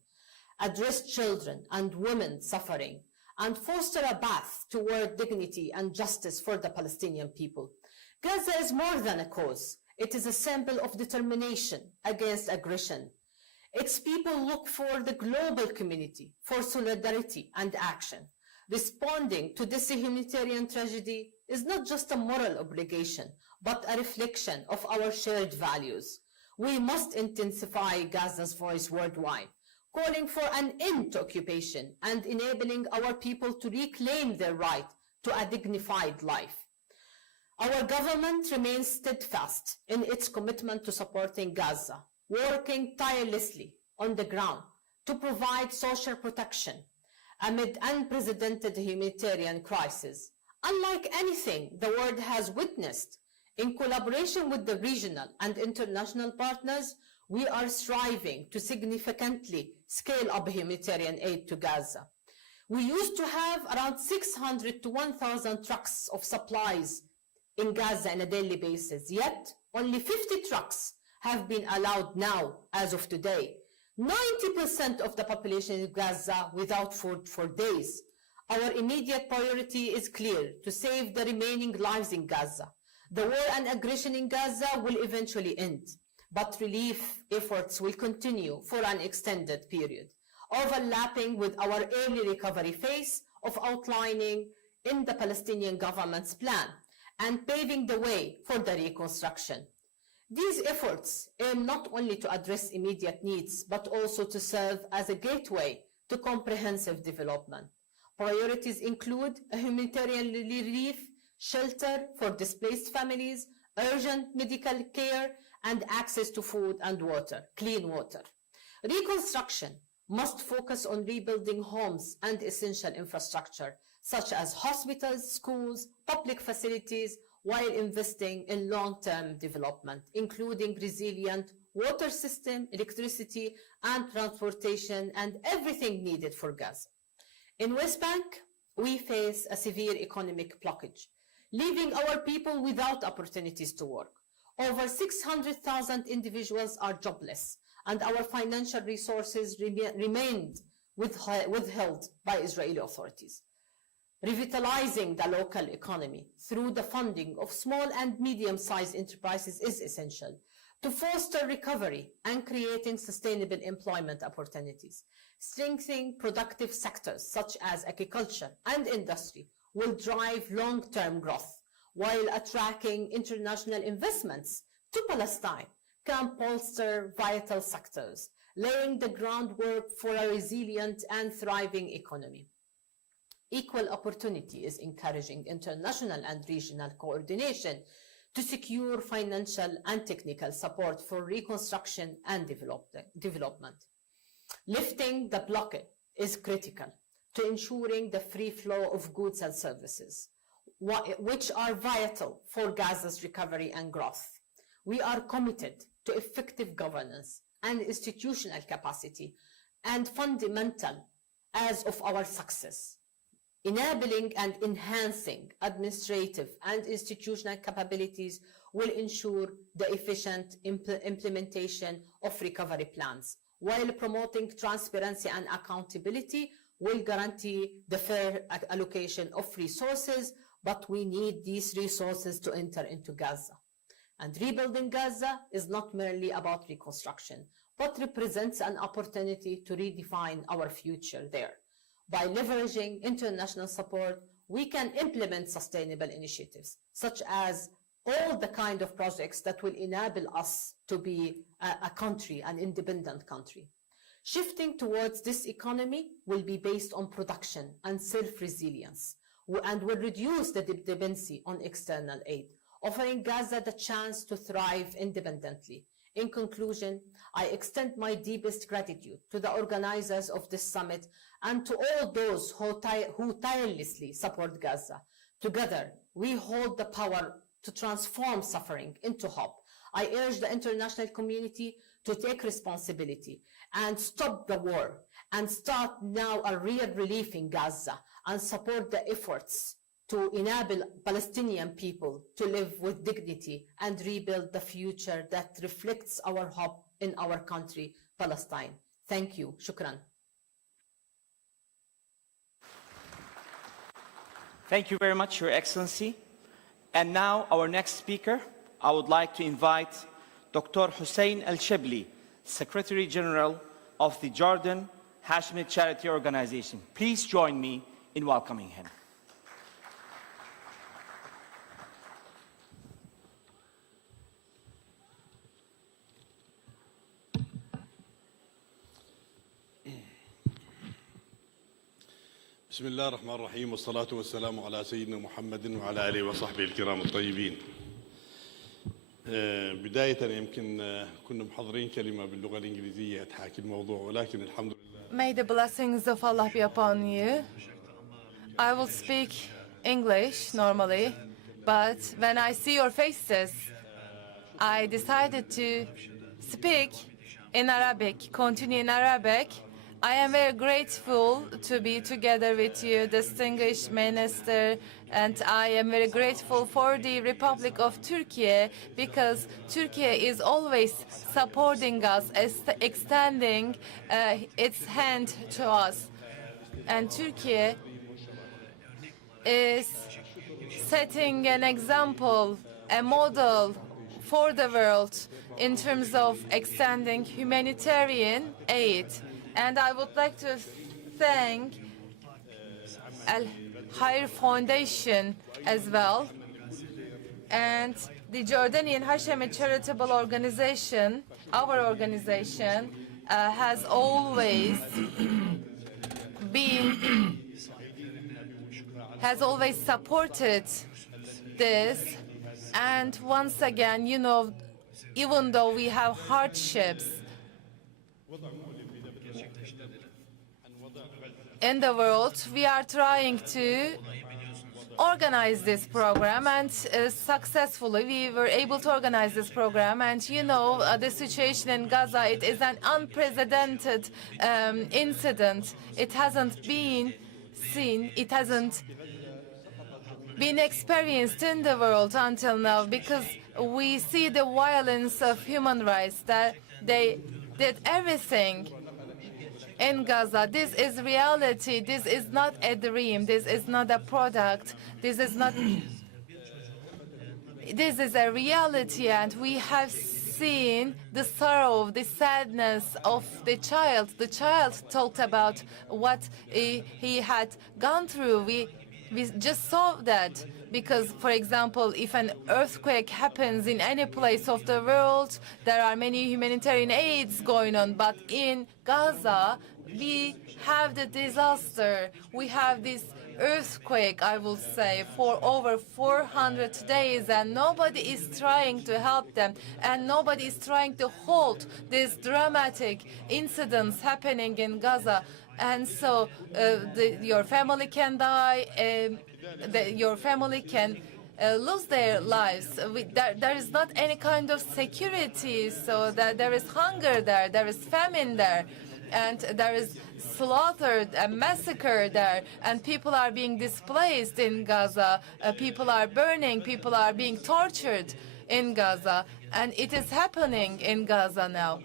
address children and women suffering, and foster a path toward dignity and justice for the Palestinian people. Gaza is more than a cause. It is a symbol of determination against aggression. Its people look for the global community for solidarity and action. Responding to this humanitarian tragedy is not just a moral obligation, but a reflection of our shared values. We must intensify Gaza's voice worldwide, calling for an end to occupation and enabling our people to reclaim their right to a dignified life. Our government remains steadfast in its commitment to supporting Gaza, working tirelessly on the ground to provide social protection amid unprecedented humanitarian crisis, unlike anything the world has witnessed. In collaboration with the regional and international partners, we are striving to significantly scale up humanitarian aid to Gaza. We used to have around 600 to 1,000 trucks of supplies in Gaza on a daily basis, yet only 50 trucks have been allowed now as of today. 90% of the population in Gaza without food for days. Our immediate priority is clear: to save the remaining lives in Gaza. The war and aggression in Gaza will eventually end, but relief efforts will continue for an extended period, overlapping with our early recovery phase of outlining in the Palestinian government's plan and paving the way for the reconstruction. These efforts aim not only to address immediate needs, but also to serve as a gateway to comprehensive development. Priorities include a humanitarian relief, shelter for displaced families, urgent medical care, and access to food and water, clean water. Reconstruction must focus on rebuilding homes and essential infrastructure, such as hospitals, schools, public facilities, while investing in long-term development, including resilient water system, electricity, and transportation, and everything needed for Gaza. In West Bank, we face a severe economic blockage, leaving our people without opportunities to work. Over 600,000 individuals are jobless, and our financial resources remained withheld by Israeli authorities. Revitalizing the local economy through the funding of small and medium-sized enterprises is essential to foster recovery and creating sustainable employment opportunities. Strengthening productive sectors such as agriculture and industry will drive long-term growth, while attracting international investments to Palestine can bolster vital sectors, laying the groundwork for a resilient and thriving economy. Equal opportunity is encouraging international and regional coordination to secure financial and technical support for reconstruction and development. Lifting the blockade is critical to ensuring the free flow of goods and services, which are vital for Gaza's recovery and growth. We are committed to effective governance and institutional capacity, and fundamental as of our success. Enabling and enhancing administrative and institutional capabilities will ensure the efficient implementation of recovery plans, while promoting transparency and accountability will guarantee the fair allocation of resources, but we need these resources to enter into Gaza. And rebuilding Gaza is not merely about reconstruction, but represents an opportunity to redefine our future there. By leveraging international support, we can implement sustainable initiatives, such as all the kind of projects that will enable us to be a country, an independent country. Shifting towards this economy will be based on production and self-resilience, and will reduce the dependency on external aid, offering Gaza the chance to thrive independently. In conclusion, I extend my deepest gratitude to the organizers of this summit and to all those who tirelessly support Gaza. Together, we hold the power to transform suffering into hope. I urge the international community to take responsibility and stop the war and start now a real relief in Gaza and support the efforts to enable Palestinian people to live with dignity and rebuild the future that reflects our hope in our country, Palestine. Thank you. Shukran. Thank you very much, Your Excellency. And now our next speaker, I would like to invite Dr. Hussein Al-Shibli, Secretary General of the Jordan Hashemite Charity Organization. Please join me in welcoming him. بسم الله الرحمن الرحيم والصلاة والسلام على سيدنا محمد وعلى آله وصحبه الكرام الطيبين. بداية يمكن كنا محضرين كلمة باللغة الإنجليزية تحاكي الموضوع ولكن الحمد لله. May the blessings of Allah be upon you. I will speak English normally, but when I see your faces, I decided to speak in Arabic, continue in Arabic. I am very grateful to be together with you, distinguished minister, and I am very grateful for the Republic of Turkey because Turkey is always supporting us, extending its hand to us. And Turkey is setting an example, a model for the world in terms of extending humanitarian aid. And I would like to thank Al Khair Foundation as well, and the Jordanian Hashemi Charitable Organization, our organization, has always supported this. And once again, you know, even though we have hardships in the world, we are trying to organize this program, and successfully we were able to organize this program. And you know, the situation in Gaza, it is an unprecedented incident. It hasn't been seen, it hasn't been experienced in the world until now, because we see the violence of human rights, that they did everything in Gaza. This is reality. This is not a dream. This is not a product. This is not. This is a reality, and we have seen the sorrow, the sadness of the child. The child talked about what he had gone through. We just saw that because, for example, if an earthquake happens in any place of the world, there are many humanitarian aids going on. But in Gaza, we have the disaster. We have this earthquake, I will say, for over 400 days, and nobody is trying to help them, and nobody is trying to halt these dramatic incidents happening in Gaza. And so your family can die, your family can lose their lives. There is not any kind of security, so that there is hunger there is famine there, and there is slaughtered and massacre there, and people are being displaced in Gaza. People are burning, people are being tortured in Gaza, and it is happening in Gaza now.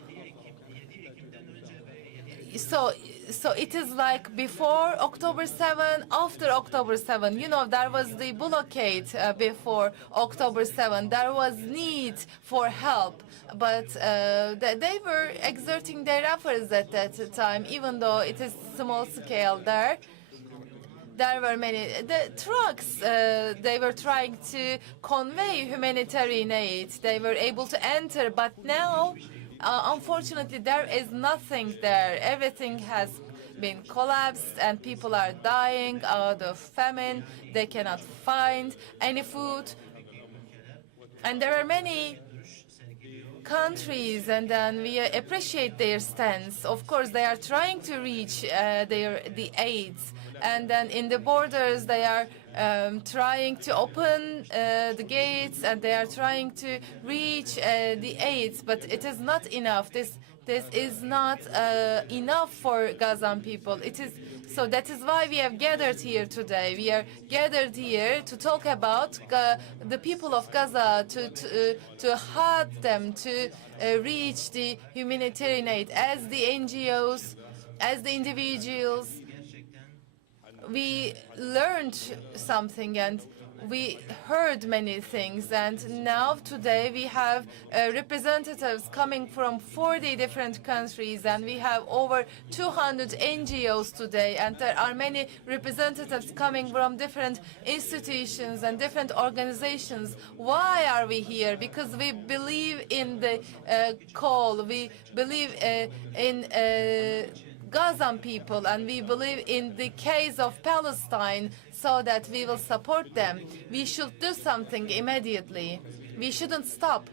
So it is like before October 7, after October 7. You know, there was the blockade before October 7. There was need for help, but they were exerting their efforts at that time, even though it is small scale there. There were many trucks. They were trying to convey humanitarian aid. They were able to enter, but now, unfortunately, there is nothing there. Everything has been collapsed, and people are dying out of famine. They cannot find any food. And there are many countries, and then we appreciate their stance. Of course, they are trying to reach the aids. And then in the borders, they are trying to open the gates, and they are trying to reach the aids, but it is not enough. This is not enough for Gazan people. So that is why we have gathered here today. We are gathered here to talk about the people of Gaza, to help them to reach the humanitarian aid. As the NGOs, as the individuals, we learned something, and we heard many things, and now today we have representatives coming from 40 different countries, and we have over 200 NGOs today, and there are many representatives coming from different institutions and different organizations. Why are we here? Because we believe in the call. We believe in Gazan people, and we believe in the case of Palestine, so that we will support them. We should do something immediately. We shouldn't stop.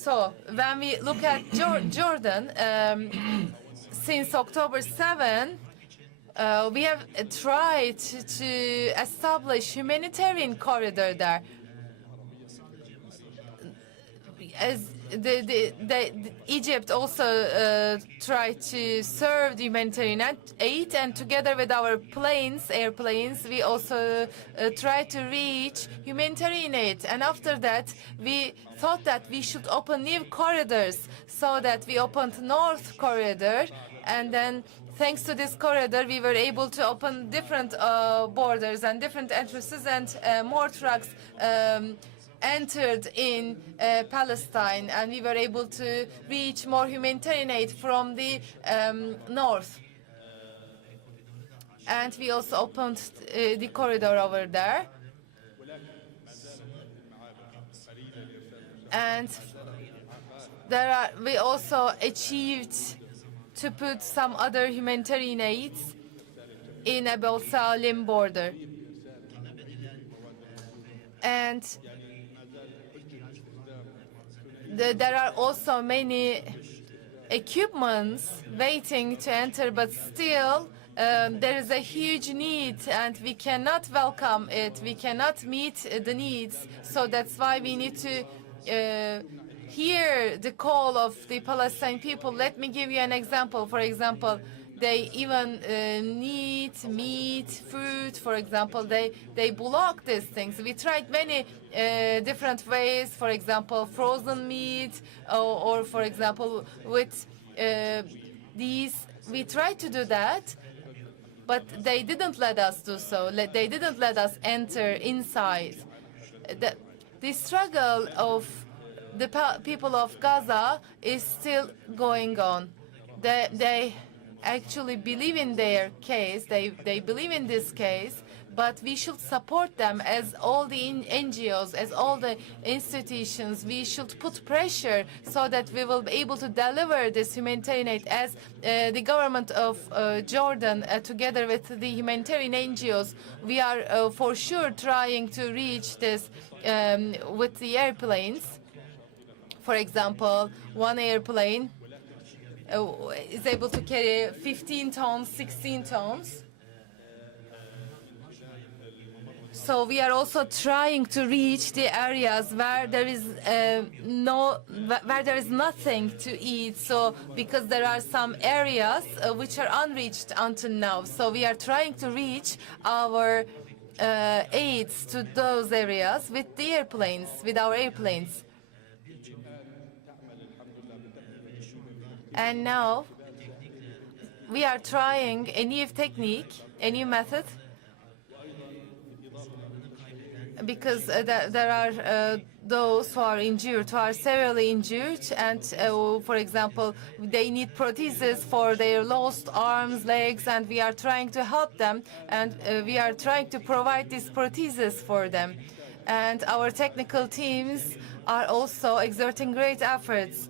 So when we look at Jordan, since October 7, we have tried to establish humanitarian corridor there. As Egypt also tried to serve the humanitarian aid, and together with our airplanes, we also tried to reach humanitarian aid. And after that, we thought that we should open new corridors, so that we opened North Corridor, and then thanks to this corridor, we were able to open different borders and different entrances, and more trucks entered in Palestine, and we were able to reach more humanitarian aid from the north. And we also opened the corridor over there. And we also achieved to put some other humanitarian aids in Abel Salim border. And there are also many equipments waiting to enter, but still there is a huge need, and we cannot welcome it. We cannot meet the needs. So that's why we need to hear the call of the Palestinian people. Let me give you an example. For example, they even need meat, fruit, for example. They block these things. We tried many different ways, for example, frozen meat, or for example, with these. We tried to do that, but they didn't let us do so. They didn't let us enter inside. The struggle of the people of Gaza is still going on. They actually believe in their case. They believe in this case, but we should support them as all the NGOs, as all the institutions. We should put pressure so that we will be able to deliver this humanitarian aid, as the government of Jordan, together with the humanitarian NGOs, we are for sure trying to reach this with the airplanes. For example, one airplane is able to carry 15 tons, 16 tons. So we are also trying to reach the areas where there is where there is nothing to eat. So because there are some areas which are unreached until now. So we are trying to reach our aids to those areas with the airplanes, with our airplanes. And now we are trying a new technique, a new method, because there are those who are injured, who are severely injured, and for example, they need prostheses for their lost arms, legs, and we are trying to help them, and we are trying to provide these prostheses for them. And our technical teams are also exerting great efforts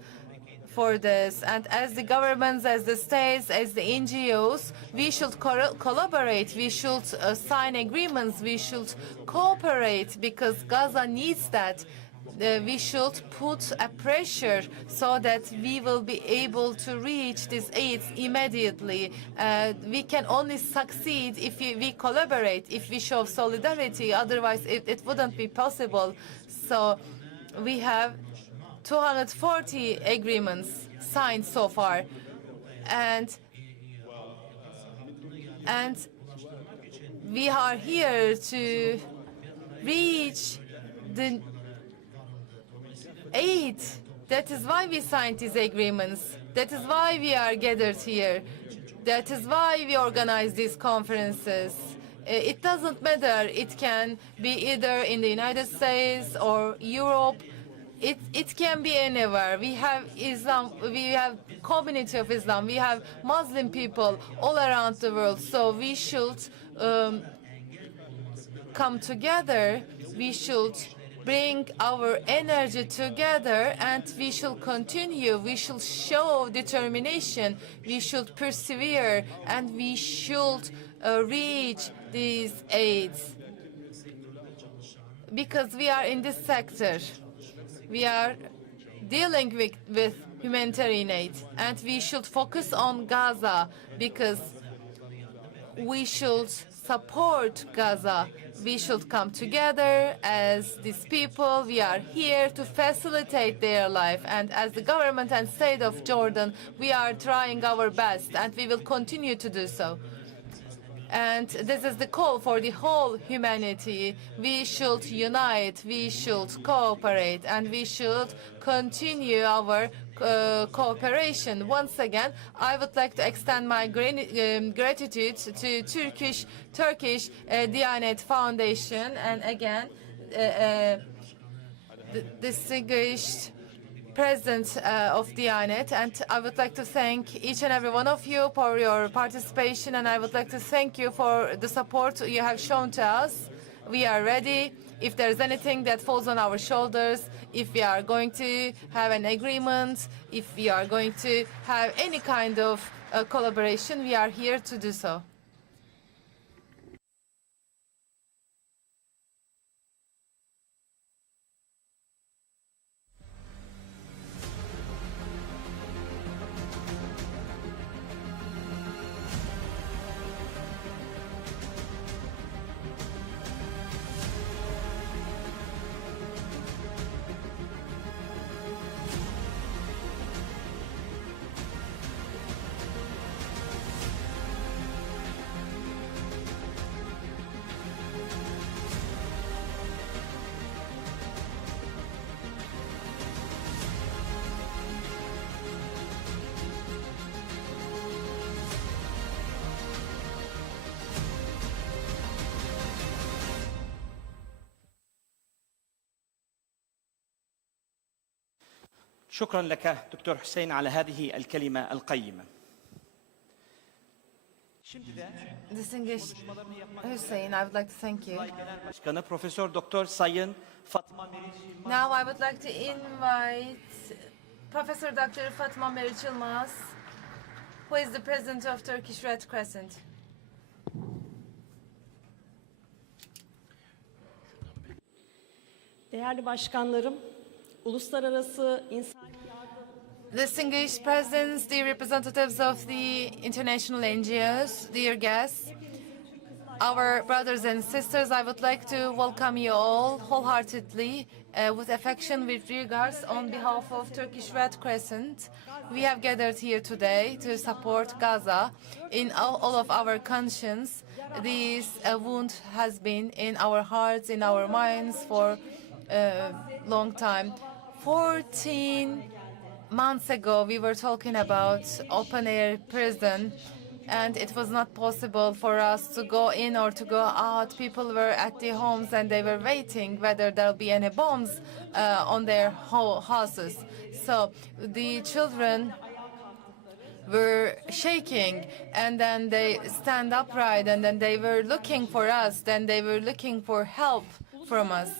for this. And as the governments, as the states, as the NGOs, we should collaborate, we should sign agreements, we should cooperate, because Gaza needs that. We should put a pressure so that we will be able to reach these aids immediately. We can only succeed if we collaborate, if we show solidarity, otherwise it wouldn't be possible. So we have 240 agreements signed so far, and we are here to reach the aid. That is why we signed these agreements. That is why we are gathered here. That is why we organize these conferences. It doesn't matter. It can be either in the United States or Europe. It can be anywhere. We have Islam, we have community of Islam, we have Muslim people all around the world. So we should come together. We should bring our energy together, and we should continue. We should show determination. We should persevere, and we should reach these aids. Because we are in this sector. We are dealing with humanitarian aid, and we should focus on Gaza because we should support Gaza. We should come together as these people. We are here to facilitate their life, and as the government and state of Jordan, we are trying our best, and we will continue to do so. And this is the call for the whole humanity. We should unite, we should cooperate, and we should continue our cooperation. Once again, I would like to extend my gratitude to Turkish Diyanet Foundation, and again, the distinguished President of Diyanet, and I would like to thank each and every one of you for your participation, and I would like to thank you for the support you have shown to us. We are ready. If there's anything that falls on our shoulders, if we are going to have an agreement, if we are going to have any kind of collaboration, we are here to do so. شكرا لك دكتور حسين على هذه الكلمة القيمة. Distinguished Hussein, I would like to thank you. Başkanı Profesör Doktor Sayın Fatma Meriç. Now I would like to invite Professor Dr. Fatma Meriç Yılmaz, who is the president of Turkish Red Crescent. Değerli başkanlarım, uluslararası insan Distinguished presidents, dear representatives of the international NGOs, dear guests, our brothers and sisters, I would like to welcome you all wholeheartedly, with affection, with regards, on behalf of Turkish Red Crescent. We have gathered here today to support Gaza. In all of our conscience, this wound has been in our hearts, in our minds for a long time. 14 months ago, we were talking about open-air prison, and it was not possible for us to go in or to go out. People were at their homes, and they were waiting whether there'll be any bombs on their houses. So the children were shaking, and then they stand upright, and then they were looking for us, then they were looking for help from us.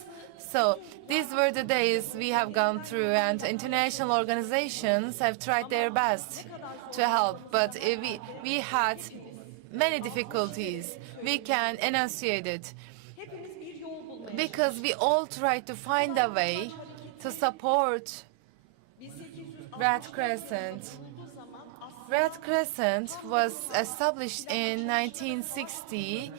So these were the days we have gone through, and international organizations have tried their best to help, but we had many difficulties. We can enunciate it because we all tried to find a way to support Red Crescent. Red Crescent was established in 1960,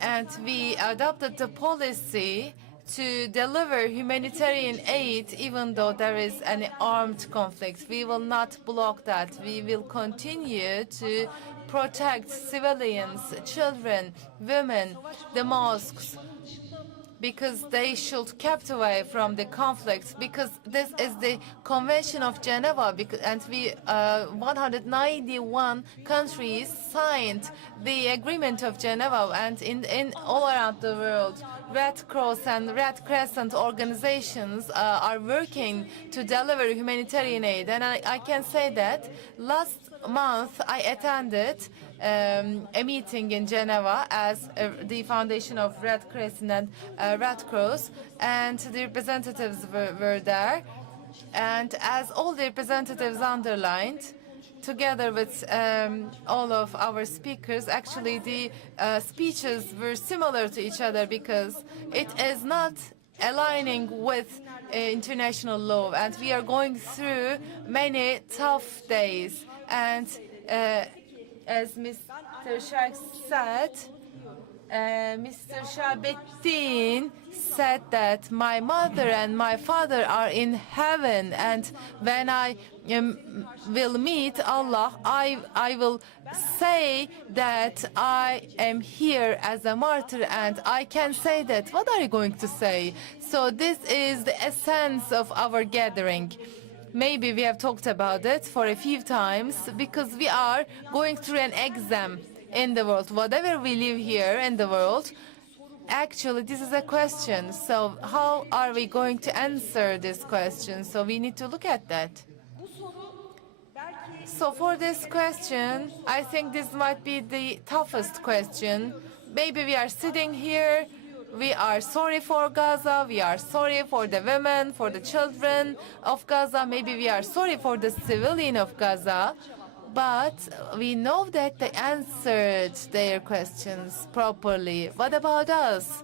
and we adopted the policy to deliver humanitarian aid even though there is an armed conflict. We will not block that. We will continue to protect civilians, children, women, the mosques, because they should kept away from the conflicts, because this is the Convention of Geneva, and 191 countries signed the Agreement of Geneva, and in all around the world, Red Cross and Red Crescent organizations are working to deliver humanitarian aid. And I can say that last month I attended a meeting in Geneva as the foundation of Red Crescent and Red Cross, and the representatives were there. And as all the representatives underlined, together with all of our speakers, actually the speeches were similar to each other, because it is not aligning with international law, and we are going through many tough days. And as Mr. Shark said, Mr. Shabeddin said that my mother and my father are in heaven, and when I will meet Allah, I will say that I am here as a martyr, and I can say that. What are you going to say? So this is the essence of our gathering. Maybe we have talked about it for a few times because we are going through an exam in the world. Whatever we live here in the world, actually this is a question. So how are we going to answer this question? So we need to look at that. So for this question, I think this might be the toughest question. Maybe we are sitting here, we are sorry for Gaza, we are sorry for the women, for the children of Gaza, maybe we are sorry for the civilian of Gaza, but we know that they answered their questions properly. What about us?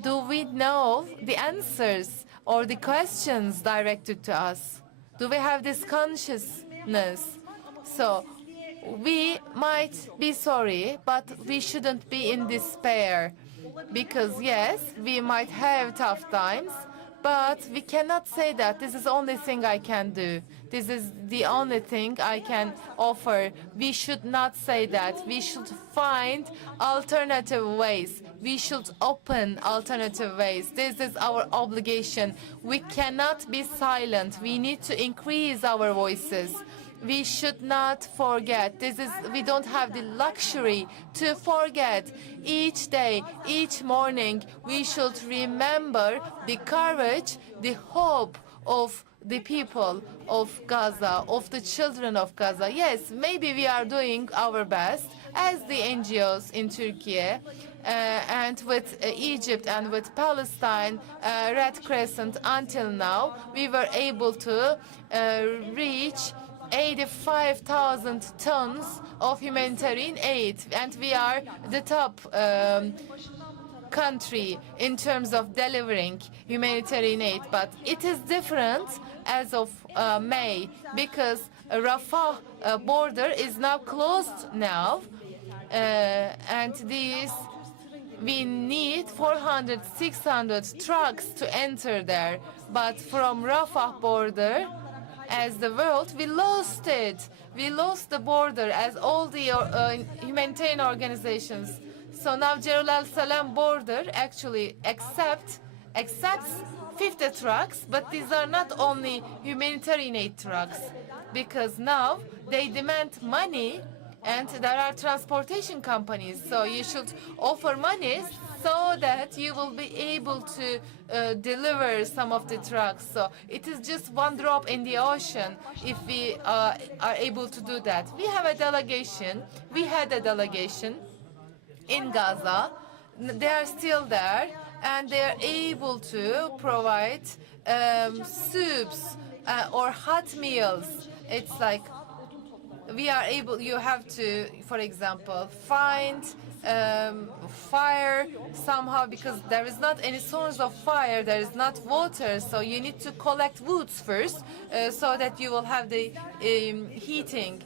Do we know the answers or the questions directed to us? Do we have this consciousness? So we might be sorry, but we shouldn't be in despair. Because yes, we might have tough times, but we cannot say that this is the only thing I can do. This is the only thing I can offer. We should not say that. We should find alternative ways. We should open alternative ways. This is our obligation. We cannot be silent. We need to increase our voices. We should not forget. We don't have the luxury to forget. Each day, each morning, we should remember the courage, the hope of the people of Gaza, of the children of Gaza. Yes, maybe we are doing our best as the NGOs in Turkey and with Egypt and with Palestine, Red Crescent until now, we were able to reach 85,000 tons of humanitarian aid, and we are the top country in terms of delivering humanitarian aid. But it is different as of May because Rafah border is now closed now, and we need 400, 600 trucks to enter there. But from Rafah border, as the world, we lost it. We lost the border as all the humanitarian organizations. So now Jerusalem Salam border actually accepts 50 trucks, but these are not only humanitarian aid trucks, because now they demand money and there are transportation companies. So you should offer money so that you will be able to deliver some of the trucks. So it is just one drop in the ocean if we are able to do that. We have a delegation. We had a delegation in Gaza. They are still there, and they are able to provide soups or hot meals. It's like you have to, for example, find fire somehow, because there is not any source of fire, there is not water, so you need to collect woods first so that you will have the heating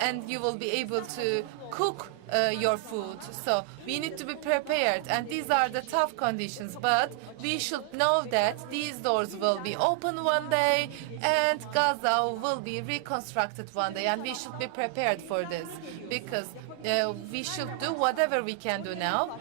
and you will be able to cook your food. So we need to be prepared, and these are the tough conditions, but we should know that these doors will be open one day and Gaza will be reconstructed one day, and we should be prepared for this, because we should do whatever we can do now,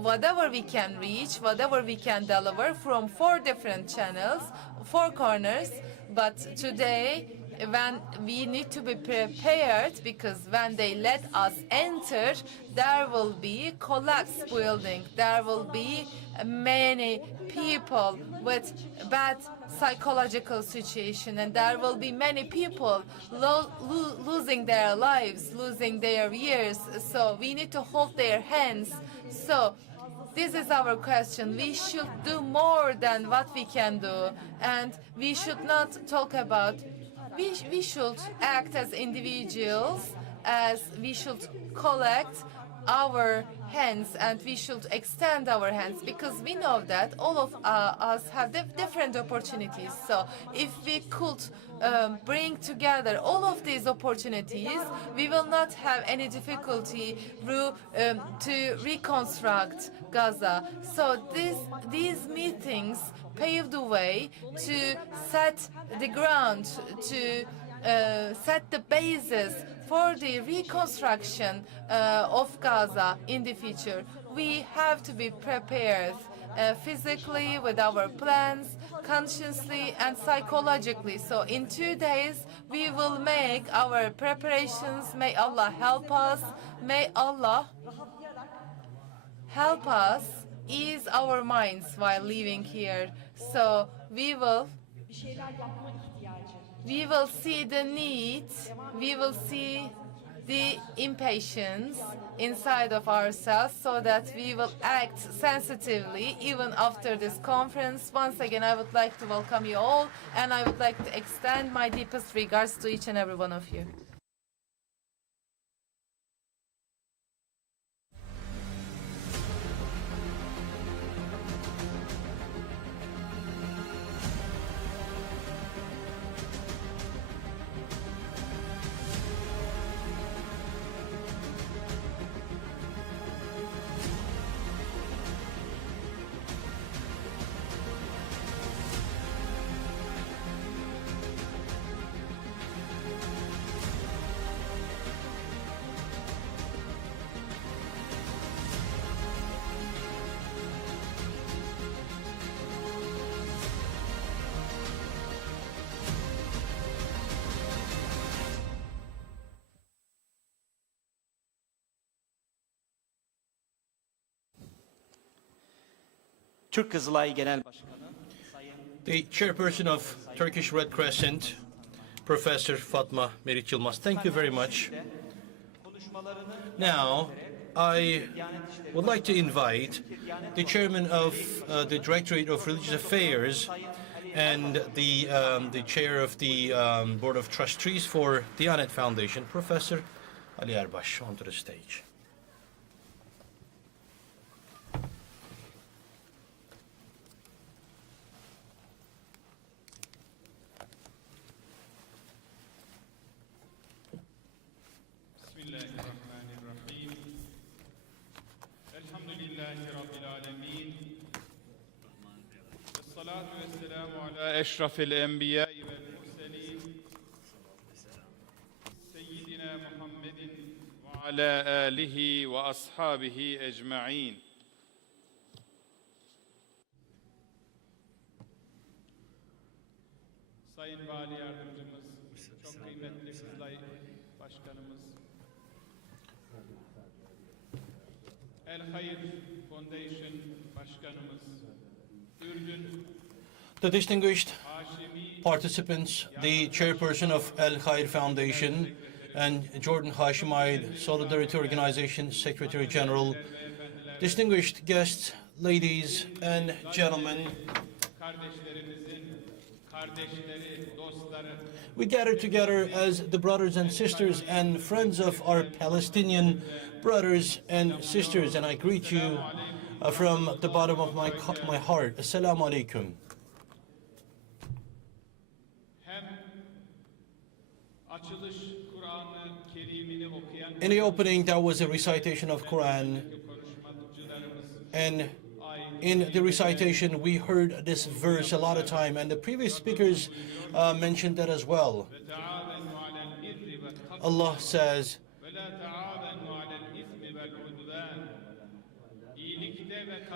whatever we can reach, whatever we can deliver from 4 different channels, 4 corners. But today, when we need to be prepared, because when they let us enter, there will be collapsed building, there will be many people with bad psychological situation, and there will be many people losing their lives, losing their years. So we need to hold their hands. So this is our question. We should do more than what we can do, and we should not talk about. We should act as individuals, as we should collect our hands and we should extend our hands, because we know that all of us have different opportunities. So if we could bring together all of these opportunities, we will not have any difficulty to reconstruct Gaza. So these meetings pave the way to set the ground, to set the basis for the reconstruction of Gaza in the future. We have to be prepared physically with our plans, consciously and psychologically. So in 2 days, we will make our preparations. May Allah help us. May Allah help us ease our minds while living here. So we will see the need, we will see the impatience inside of ourselves, so that we will act sensitively even after this conference. Once again, I would like to welcome you all, and I would like to extend my deepest regards to each and every one of you. Türk Kızılay Genel Başkanı The chairperson of Turkish Red Crescent, Professor Fatma Meriç Yılmaz. Thank you very much. Now, I would like to invite the chairman of the Directorate of Religious Affairs and the chair of the Board of Trustees for Diyanet Foundation, Professor Ali Erbaş, onto the stage. أشرف الأنبياء والمرسلين سيدنا محمد وعلى آله وأصحابه أجمعين. Sayın Vali Yardımcımız, çok kıymetli Kızılay Başkanımız, El Hayır Foundation Başkanımız, Ürdün The distinguished participants, the chairperson of Al Khair Foundation and Jordan Hashemite Solidarity Organization Secretary General, distinguished guests, ladies and gentlemen, we gather together as the brothers and sisters and friends of our Palestinian brothers and sisters, and I greet you from the bottom of my heart. Assalamu alaikum. In the opening, there was a recitation of Quran, and in the recitation, we heard this verse a lot of time, and the previous speakers mentioned that as well. Allah says,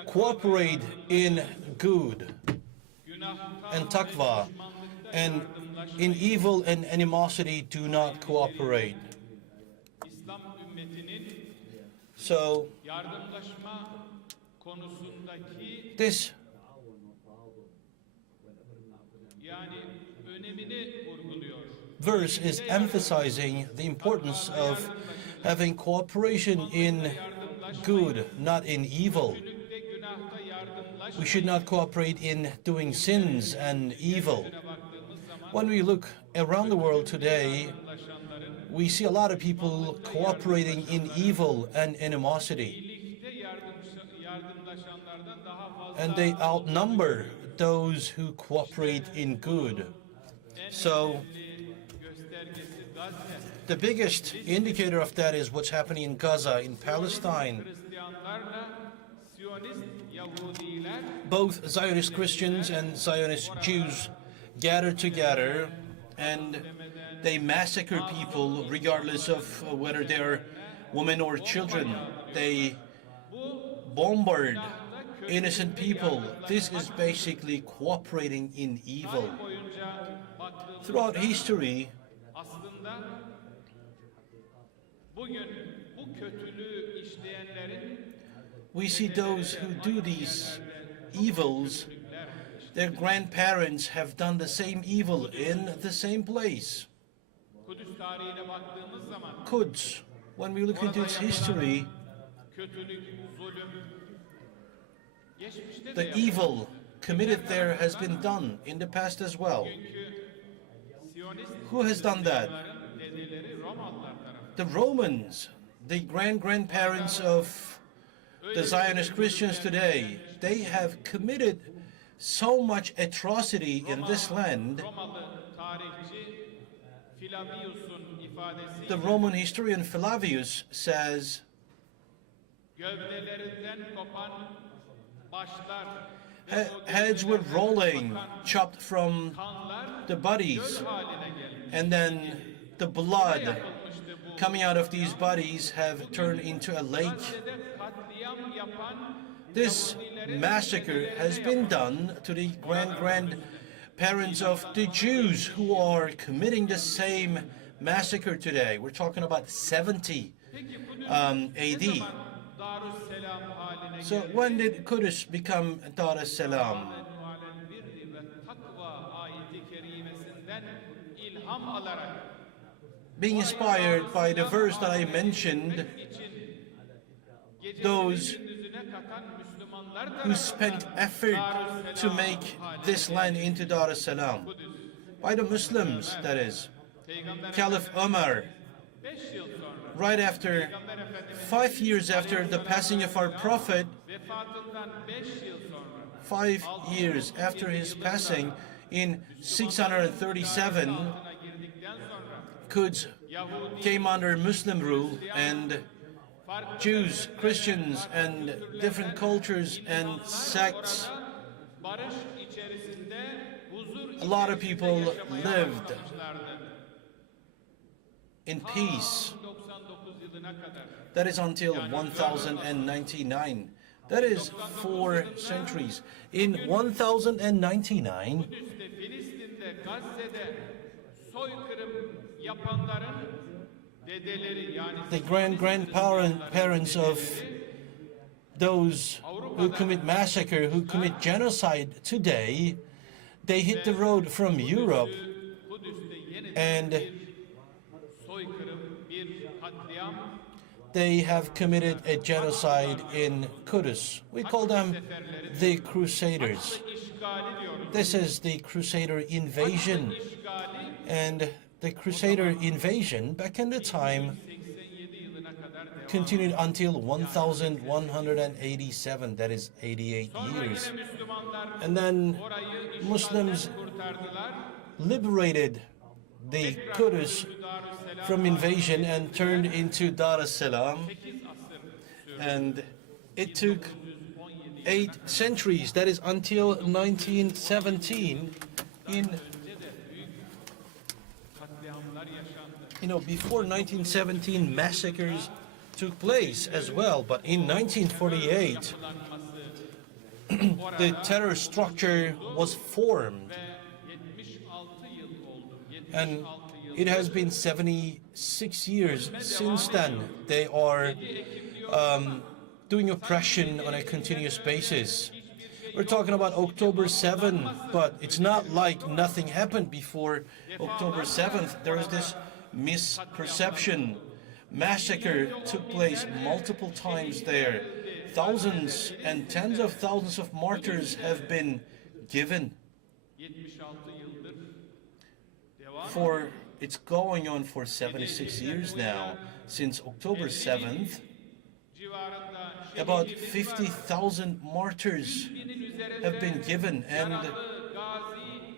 cooperate in good and taqwa, and in evil and animosity do not cooperate. So, this verse is emphasizing the importance of having cooperation in good, not in evil. We should not cooperate in doing sins and evil. When we look around the world today, we see a lot of people cooperating in evil and animosity. and they outnumber those who cooperate in good. So the biggest indicator of that is what's happening in Gaza, in Palestine. Both Zionist Christians and Zionist Jews gather together and they massacre people regardless of whether they're women or children. They bombard innocent people. This is basically cooperating in evil. Throughout history, we see those who do these evils, their grandparents have done the same evil in the same place. Quds, when we look into its history, the evil committed there has been done in the past as well. Who has done that? The Romans, the grandparents of the Zionist Christians today. They have committed so much atrocity in this land. The Roman historian Flavius says, heads were rolling, chopped from the bodies, and then the blood coming out of these bodies have turned into a lake. This massacre has been done to the grandparents of the Jews who are committing the same massacre today. We're talking about 70 AD. So when did Kudus become Dar es Salaam? Being inspired by the verse that I mentioned, those who spent effort to make this land into Dar es Salaam, by the Muslims, that is. Caliph Omar, right after, 5 years after the passing of our Prophet, 5 years after his passing in 637, Quds came under Muslim rule, and Jews, Christians, and different cultures and sects, a lot of people lived in peace. That is until 1099. That is 4 centuries. In 1099, the grandparents of those who commit massacre, who commit genocide today, they hit the road from Europe and they have committed a genocide in Kudus. We call them the Crusaders. This is the Crusader invasion. And the Crusader invasion back in the time continued until 1187, that is 88 years. And then Muslims liberated the Kudus from invasion and turned into Dar es Salaam. And it took 8 centuries, that is until 1917, before 1917 massacres took place as well, but in 1948 the terror structure was formed, and it has been 76 years since then. They are doing oppression on a continuous basis. We're talking about October 7th, but it's not like nothing happened before October 7th. There was this misperception. Massacre took place multiple times there. Thousands and tens of thousands of martyrs have been given. It's going on for 76 years now, since October 7th. About 50,000 martyrs have been given, and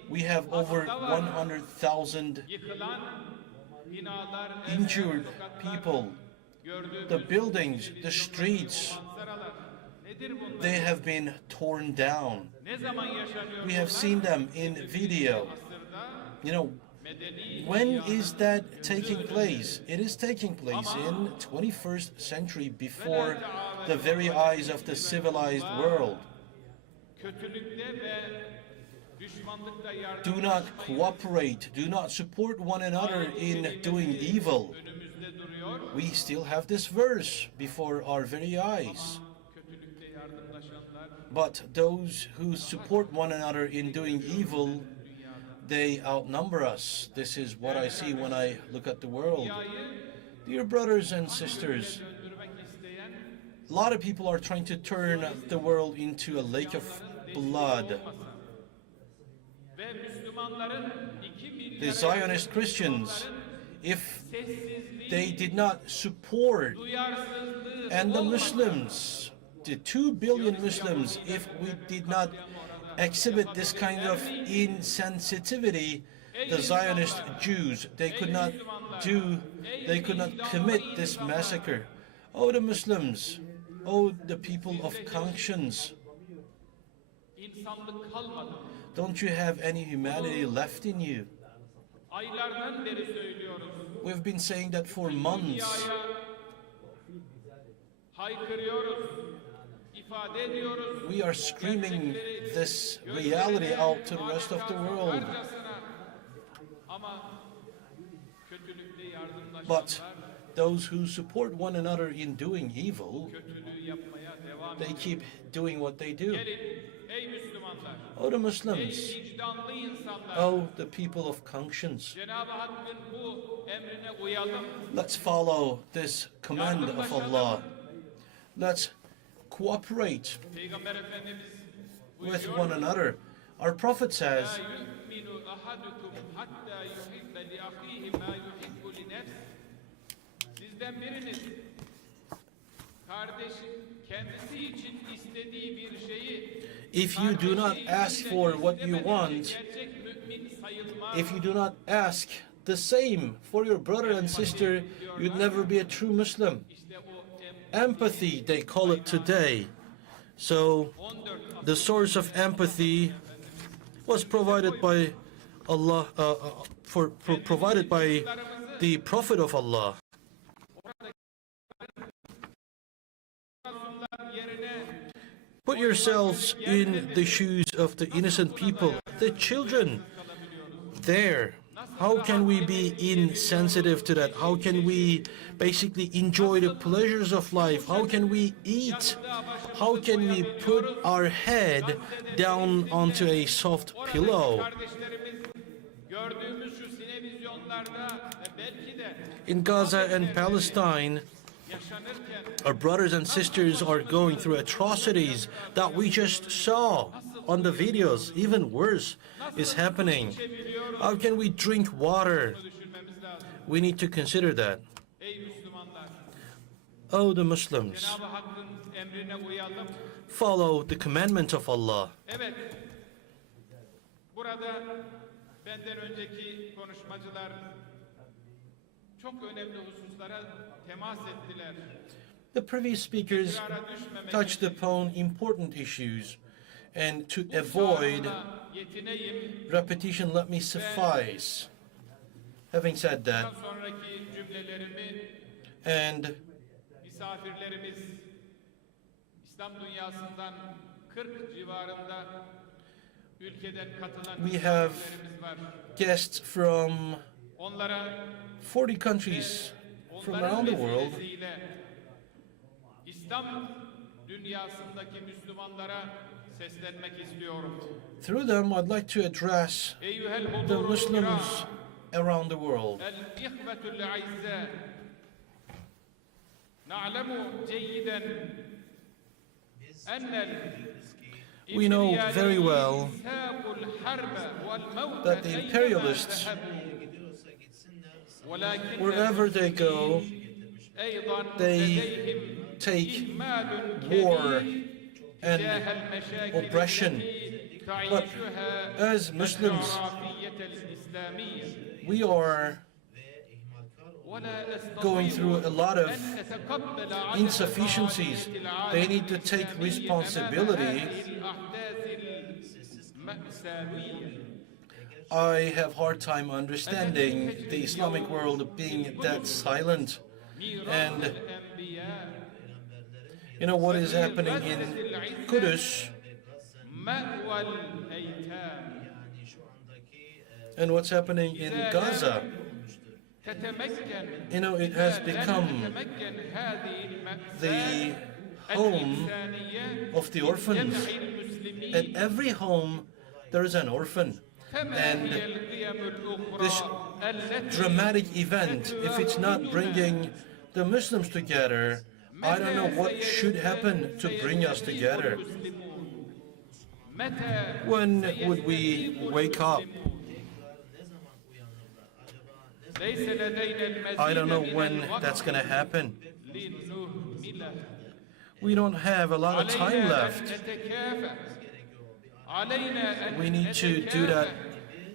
we have over 100,000 injured people. The buildings, the streets, they have been torn down. We have seen them in video. You know, when is that taking place? It is taking place in 21st century, before the very eyes of the civilized world. Do not cooperate, do not support one another in doing evil. We still have this verse before our very eyes. But those who support one another in doing evil, they outnumber us. This is what I see when I look at the world. Dear brothers and sisters, a lot of people are trying to turn the world into a lake of blood. The Zionist Christians, if they did not support, and the Muslims, the 2 billion Muslims, if we did not exhibit this kind of insensitivity, the Zionist Jews, they could not commit this massacre. Oh, the Muslims, oh, the people of conscience, don't you have any humanity left in you? We've been saying that for months. We are screaming this reality out to the rest of the world. But those who support one another in doing evil, they keep doing what they do. Oh, the Muslims, oh, the people of conscience, let's follow this command of Allah. Let's cooperate with one another. Our Prophet says, if you do not ask for what you want, if you do not ask the same for your brother and sister, you'd never be a true Muslim. Empathy, they call it today. So the source of empathy was provided by Allah, provided by the Prophet of Allah. Put yourselves in the shoes of the innocent people, the children there. How can we be insensitive to that? How can we basically enjoy the pleasures of life? How can we eat? How can we put our head down onto a soft pillow? In Gaza and Palestine, our brothers and sisters are going through atrocities that we just saw on the videos. Even worse is happening. How can we drink water? We need to consider that. Oh, the Muslims, follow the commandment of Allah. Benden önceki konuşmacılar çok önemli hususlara temas ettiler. The previous speakers touched upon important issues, and to avoid repetition, let me suffice. Having said that, and misafirlerimiz İslam dünyasından 40 civarında ülkeden katılan we have misafirlerimiz var. guests from 40 countries from around the world. İslam dünyasındaki Müslümanlara seslenmek istiyorum. Through them, I'd like to address the Muslims around the world. الإخوة الأعزاء نعلم جيدا أن We know very well that the imperialists, wherever they go, they take war and oppression. But as Muslims, we are going through a lot of insufficiencies. They need to take responsibility. I have hard time understanding the Islamic world being that silent. And you know what is happening in Qudus and what's happening in Gaza. You know, it has become the home of the orphans. At every home, there is an orphan. And this dramatic event, if it's not bringing the Muslims together, I don't know what should happen to bring us together. When would we wake up? I don't know when that's going to happen. We don't have a lot of time left. We need to do that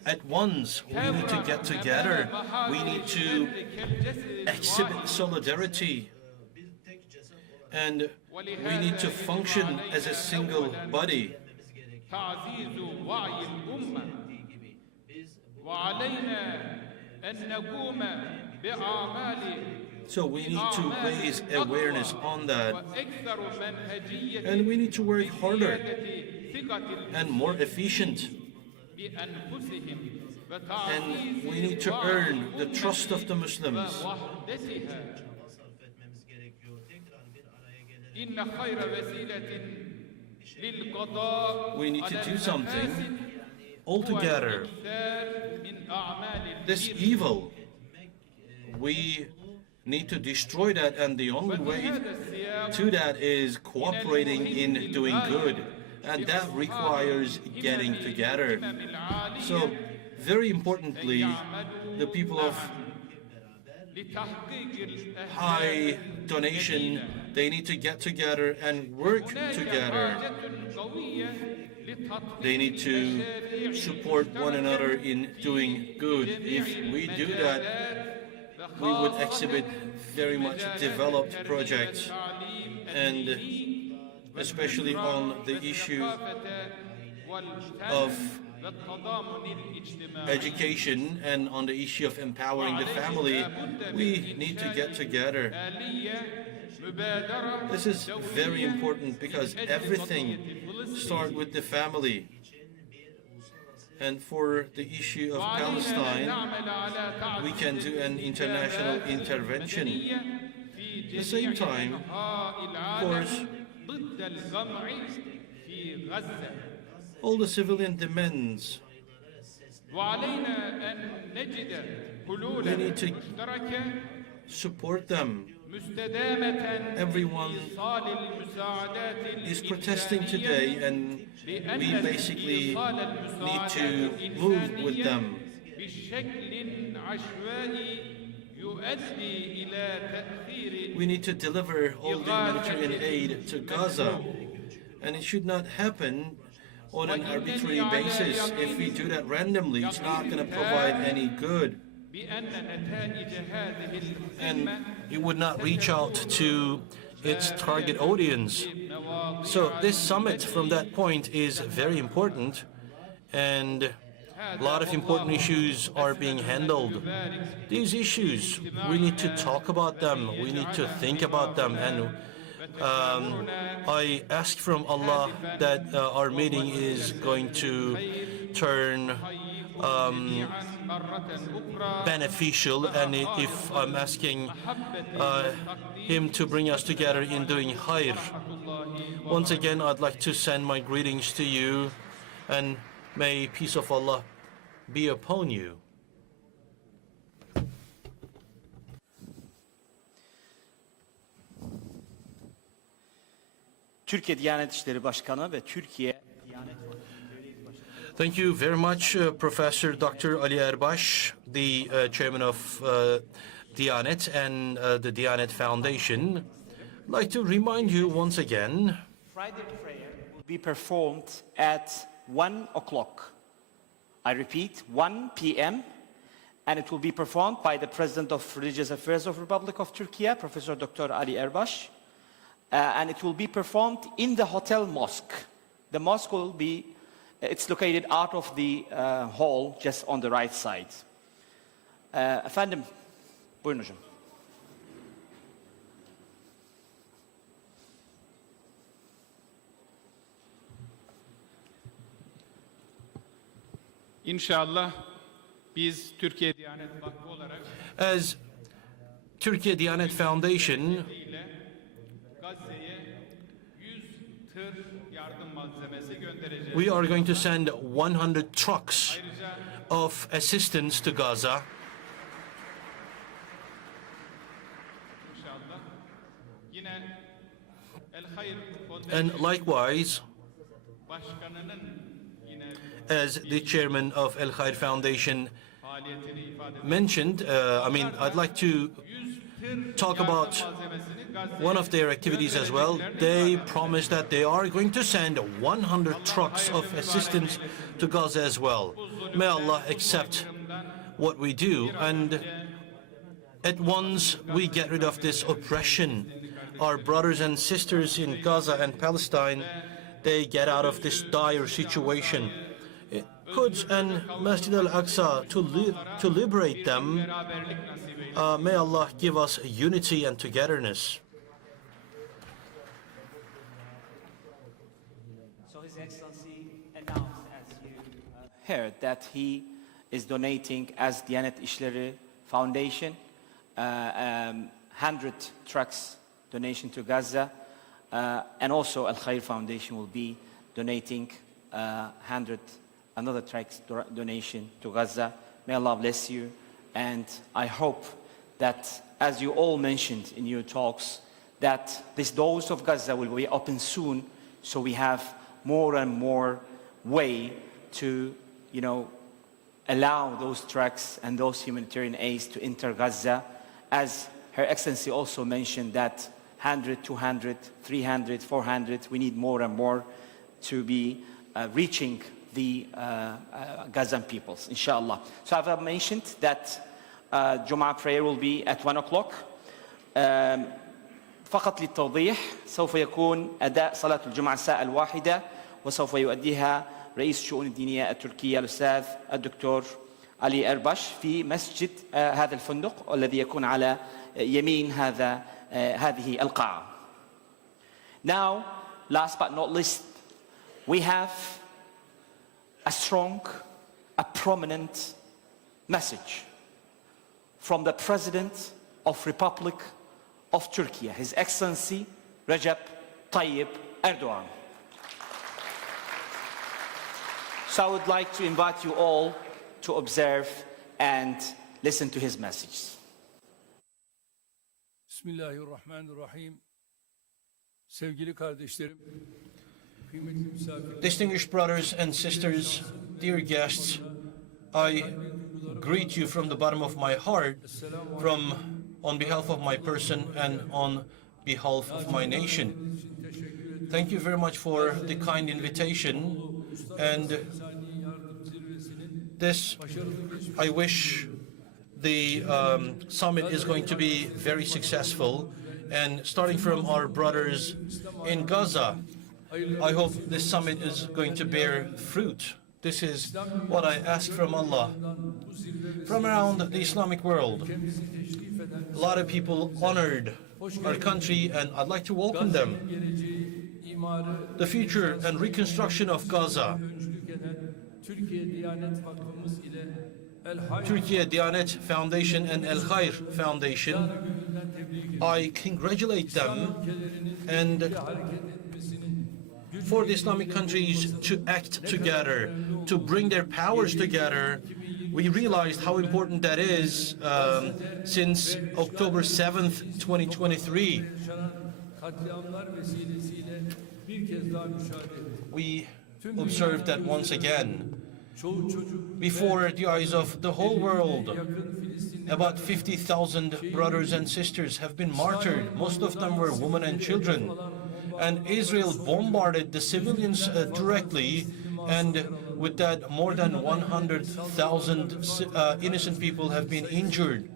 at once. We need to get together. We need to exhibit solidarity. And we need to function as a single body. So we need to raise awareness on that. And we need to work harder and more efficient. And we need to earn the trust of the Muslims. We need to do something altogether. This evil, we need to destroy that, and the only way to that is cooperating in doing good, and that requires getting together. So, very importantly, the people of high donation, they need to get together and work together. They need to support one another in doing good. If we do that, we would exhibit very much developed projects, and especially on the issue of education and on the issue of empowering the family, we need to get together. This is very important because everything starts with the family. And for the issue of Palestine, we can do an international intervention. At the same time, of course, all the civilian demands, we need to support them. Everyone is protesting today, and we basically need to move with them. We need to deliver all the humanitarian aid to Gaza, and it should not happen on an arbitrary basis. If we do that randomly, it's not going to provide any good. And it would not reach out to its target audience. So this summit from that point is very important, and a lot of important issues are being handled. These issues, we need to talk about them, we need to think about them, and I ask from Allah that our meeting is going to turn beneficial, and if I'm asking him to bring us together in doing khair. Once again, I'd like to send my greetings to you, and may peace of Allah be upon you. Türkiye Diyanet İşleri Başkanı ve Türkiye Thank you very much, Professor Dr. Ali Erbash, the chairman of Diyanet and the Diyanet Foundation. I'd like to remind you once again, Friday prayer will be performed at 1 o'clock. I repeat, 1 p.m. And it will be performed by the President of Religious Affairs of Republic of Turkey, Professor Dr. Ali Erbash. And it will be performed in the hotel mosque. The mosque will be, it's located out of the hall, just on the right side. Efendim, buyurun hocam. İnşallah biz Türkiye Diyanet Vakfı olarak as Turkey Diyanet Foundation, ile Gazze'ye 100 tır yardım malzemesi göndereceğiz. we are going to send 100 trucks of assistance to Gaza. İnşallah. Yine El Hayr And Foundation likewise, Başkanı'nın yine as the chairman of El Khair Foundation faaliyetini ifade ediyor. mentioned, I'd like to 100 tır talk yardım about malzemesini Gazze'ye one of their activities as well. They promised that they are going to send 100 trucks of assistance to Gaza as well. May Allah accept what we do, and at once we get rid of this oppression. Our brothers and sisters in Gaza and Palestine, they get out of this dire situation. Quds and Masjid al-Aqsa to liberate them. May Allah give us unity and togetherness. So His Excellency announced, as you heard, that he is donating as Diyanet İşleri Foundation 100 trucks donation to Gaza, and also Al Khair Foundation will be donating 100 another trucks donation to Gaza. May Allah bless you, and I hope that, as you all mentioned in your talks, that these doors of Gaza will be open soon, so we have more and more way to, allow those trucks and those humanitarian aids to enter Gaza. As Her Excellency also mentioned that 100, 200, 300, 400, we need more and more to be reaching the Gazan peoples, inshallah. So I've mentioned that Jum'ah prayer will be at 1 o'clock. فقط للتوضيح سوف يكون أداء صلاة الجمعة الساعة 1 وسوف يؤديها رئيس الشؤون الدينية التركية الأستاذ الدكتور علي أرباش في مسجد هذا الفندق الذي يكون على يمين هذه القاعة. Now, last but not least, we have a strong, a prominent message from the President of Republic of Turkey, His Excellency Recep Tayyip Erdogan. So I would like to invite you all to observe and listen to his message. Bismillahirrahmanirrahim. Sevgili kardeşlerim, kıymetli misafirler. Distinguished brothers and sisters, dear guests, I greet you from the bottom of my heart, on behalf of my person and on behalf of my nation. Thank you very much for the kind invitation, and I wish the summit is going to be very successful, and starting from our brothers in Gaza, I hope this summit is going to bear fruit. This is what I ask from Allah. From around the Islamic world, a lot of people honored our country, and I'd like to welcome them. The future and reconstruction of Gaza, Turkey Diyanet Foundation and El Khair Foundation, I congratulate them, and for the Islamic countries to act together, to bring their powers together. We realized how important that is since October 7th, 2023. We observed that once again. before the eyes of the whole world. About 50,000 brothers and sisters have been martyred. Most of them were women and children. And Israel bombarded the civilians directly, and with that more than 100,000 innocent people have been injured.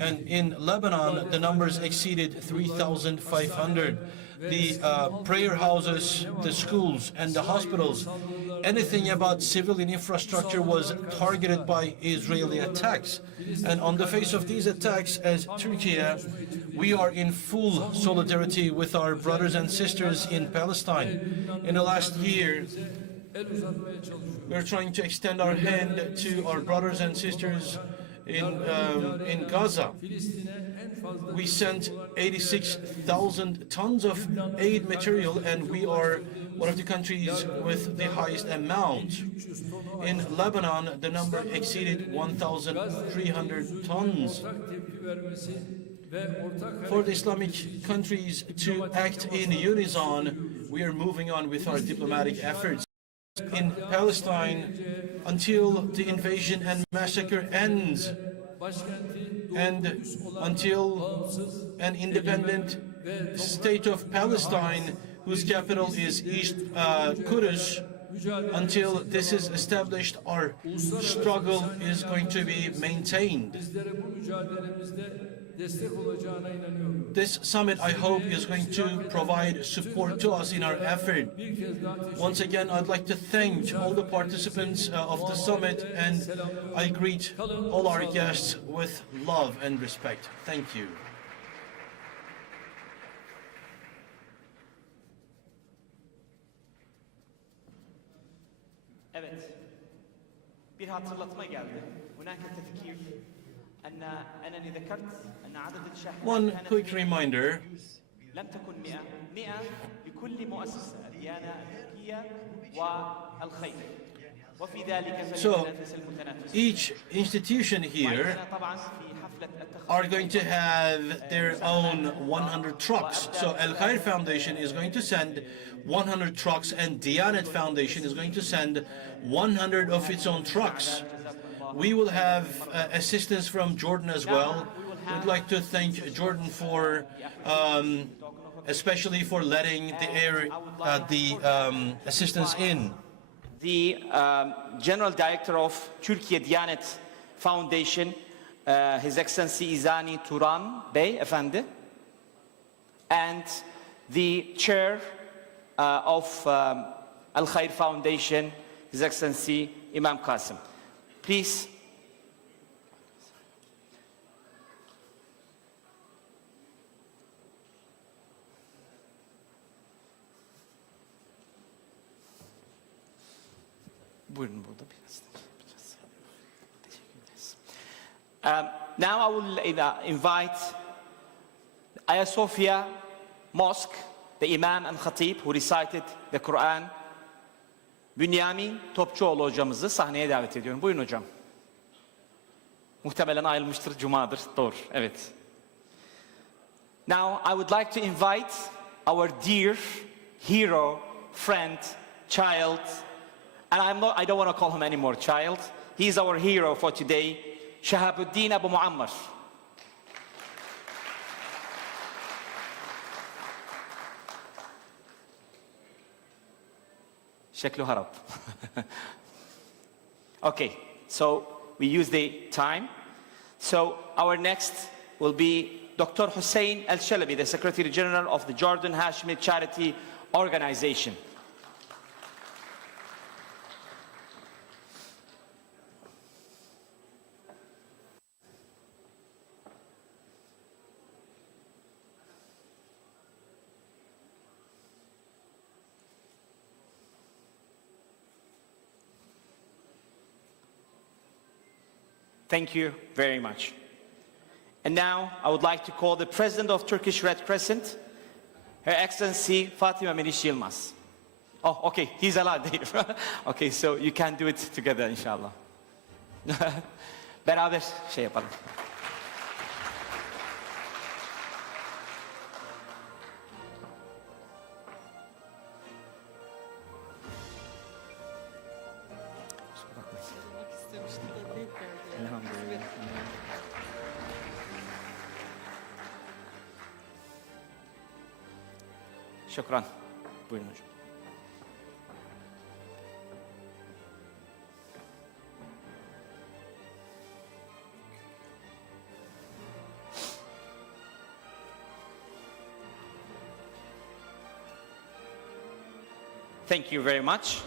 And in Lebanon, the numbers exceeded 3,500. The prayer houses, the schools, and the hospitals, anything about civilian infrastructure was targeted by Israeli attacks. And on the face of these attacks, as Turkey, we are in full solidarity with our brothers and sisters in Palestine. In the last year, we're trying to extend our hand to our brothers and sisters in Gaza. We sent 86,000 tons of aid material, and we are one of the countries with the highest amount. In Lebanon, the number exceeded 1,300 tons. For the Islamic countries to act in unison, we are moving on with our diplomatic efforts. In Palestine, until the invasion and massacre ends, and until an independent state of Palestine, whose capital is East Kudus, until this is established, our struggle is going to be maintained. This summit, I hope, is going to provide support to us in our effort. Once again, I'd like to thank all the participants of the summit, and I greet all our guests with love and respect. Thank you. Evet. Bir hatırlatma geldi. هناك تذكير أن أنني ذكرت أن عدد الشاحنات One quick reminder. لم تكن 100 لكل مؤسسة الديانة التركية والخير. وفي ذلك So each institution here are going to have their own 100 trucks. So Al Khair Foundation is going to send 100 trucks, and Diyanet Foundation is going to send 100 of its own trucks. We will have assistance from Jordan as well. We'd like to thank Jordan for, especially for letting the assistance in. The General Director of Turkey Diyanet Foundation, His Excellency İzani Turan Bey, Efendi, and the Chair of Al Khair Foundation, His Excellency Imam Qasim. Please. Buyurun burada biraz. Now I will invite Ayasofya Mosque, the Imam and Khatib who recited the Quran, Bünyamin Topçuoğlu hocamızı sahneye davet ediyorum. Buyurun hocam. Muhtemelen ayrılmıştır, cumadır. Doğru, evet. Now I would like to invite our dear hero, friend, child, and I don't want to call him anymore child. He's our hero for today, Shahabuddin Abu Muammar. شكله هرب. Okay, so we use the time. So our next will be Dr. Hussein Al-Shalabi, the Secretary General of the Jordan Hashemite Charity Organization. Thank you very much. And now I would like to call the President of Turkish Red Crescent, Her Excellency Fatima Meriç Yılmaz. Oh, okay, he's allowed. Okay, so you can do it together, inshallah. Beraber şey yapalım. Şükran. Buyurun hocam. Thank you very much.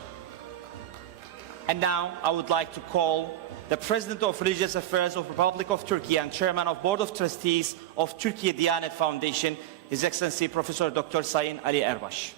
And now I would like to call the President of Religious Affairs of Republic of Turkey and Chairman of Board of Trustees of Turkey Diyanet Foundation, His Excellency Professor Dr. Sayın Ali Erbaş.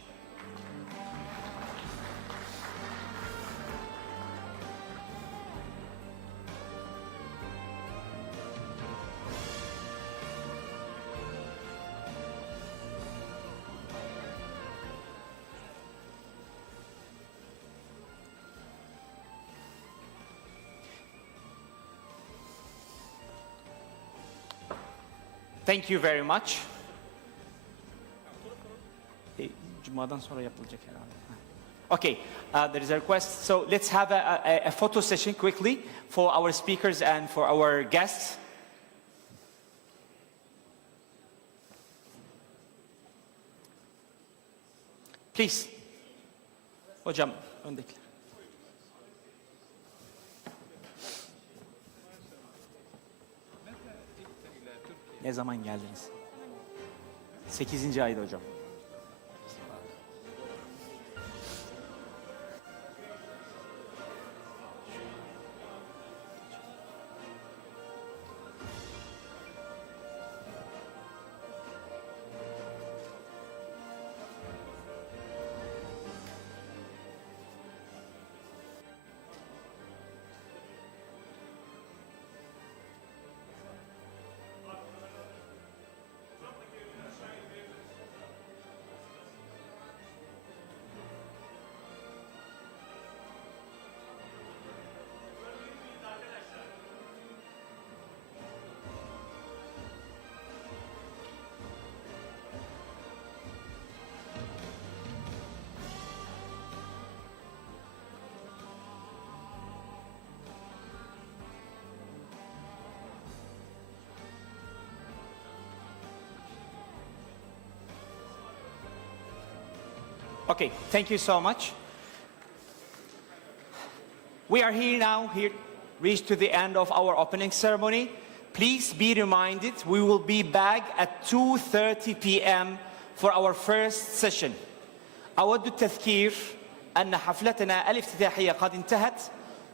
Thank you very much. Cuma'dan sonra yapılacak herhalde. Okay, there is a request. So let's have a photo session quickly for our speakers and for our guests. Please. Hocam, öndekiler. Ne zaman geldiniz? 8. ayda hocam. Okay, thank you so much. We are reached to the end of our opening ceremony. Please be reminded, we will be back at 2:30 p.m. for our first session. أود التذكير أن حفلتنا الافتتاحية قد انتهت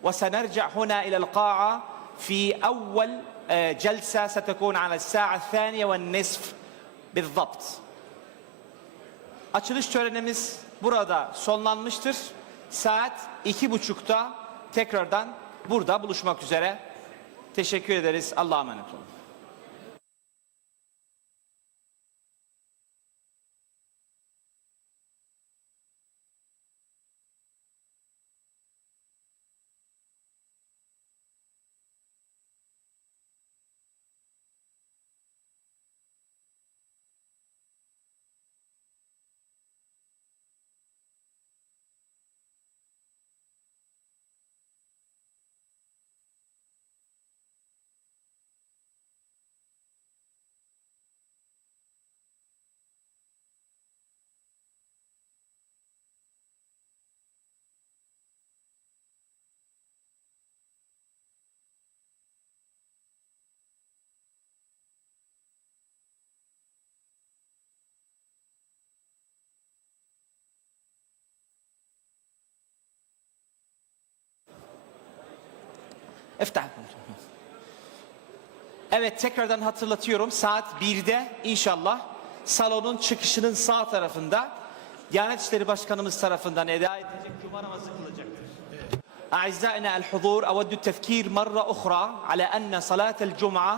وسنرجع هنا إلى القاعة في أول جلسة ستكون على الساعة 2:30 بالضبط. Açılış törenimiz burada sonlanmıştır. Saat 2:30'da tekrardan burada buluşmak üzere. Teşekkür ederiz. Allah'a emanet olun. Evet, tekrardan hatırlatıyorum. Saat 1'de inşallah salonun çıkışının sağ tarafında Diyanet İşleri Başkanımız tarafından eda edilecek Cuma namazı kılacaktır. أعزائنا الحضور أود التذكير مرة أخرى على أن صلاة الجمعة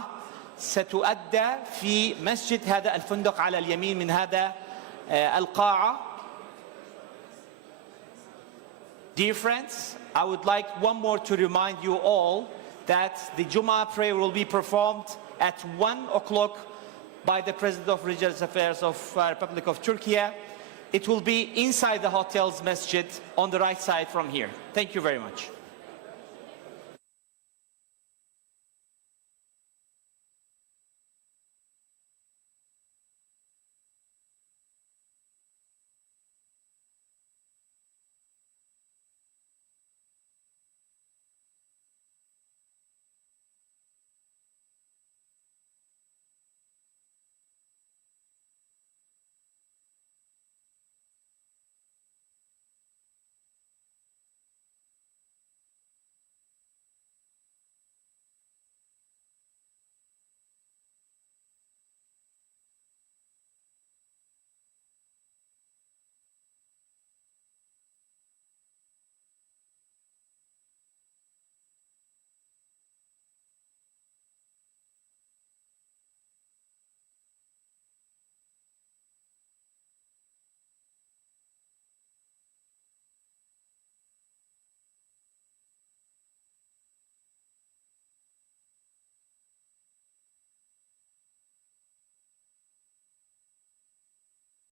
ستؤدى في مسجد هذا الفندق على اليمين من هذا القاعة. Dear friends, I would like one more to remind you all that the Jummah prayer will be performed at 1 o'clock by the President of Religious Affairs of Republic of Turkey. It will be inside the hotel's masjid on the right side from here. Thank you very much.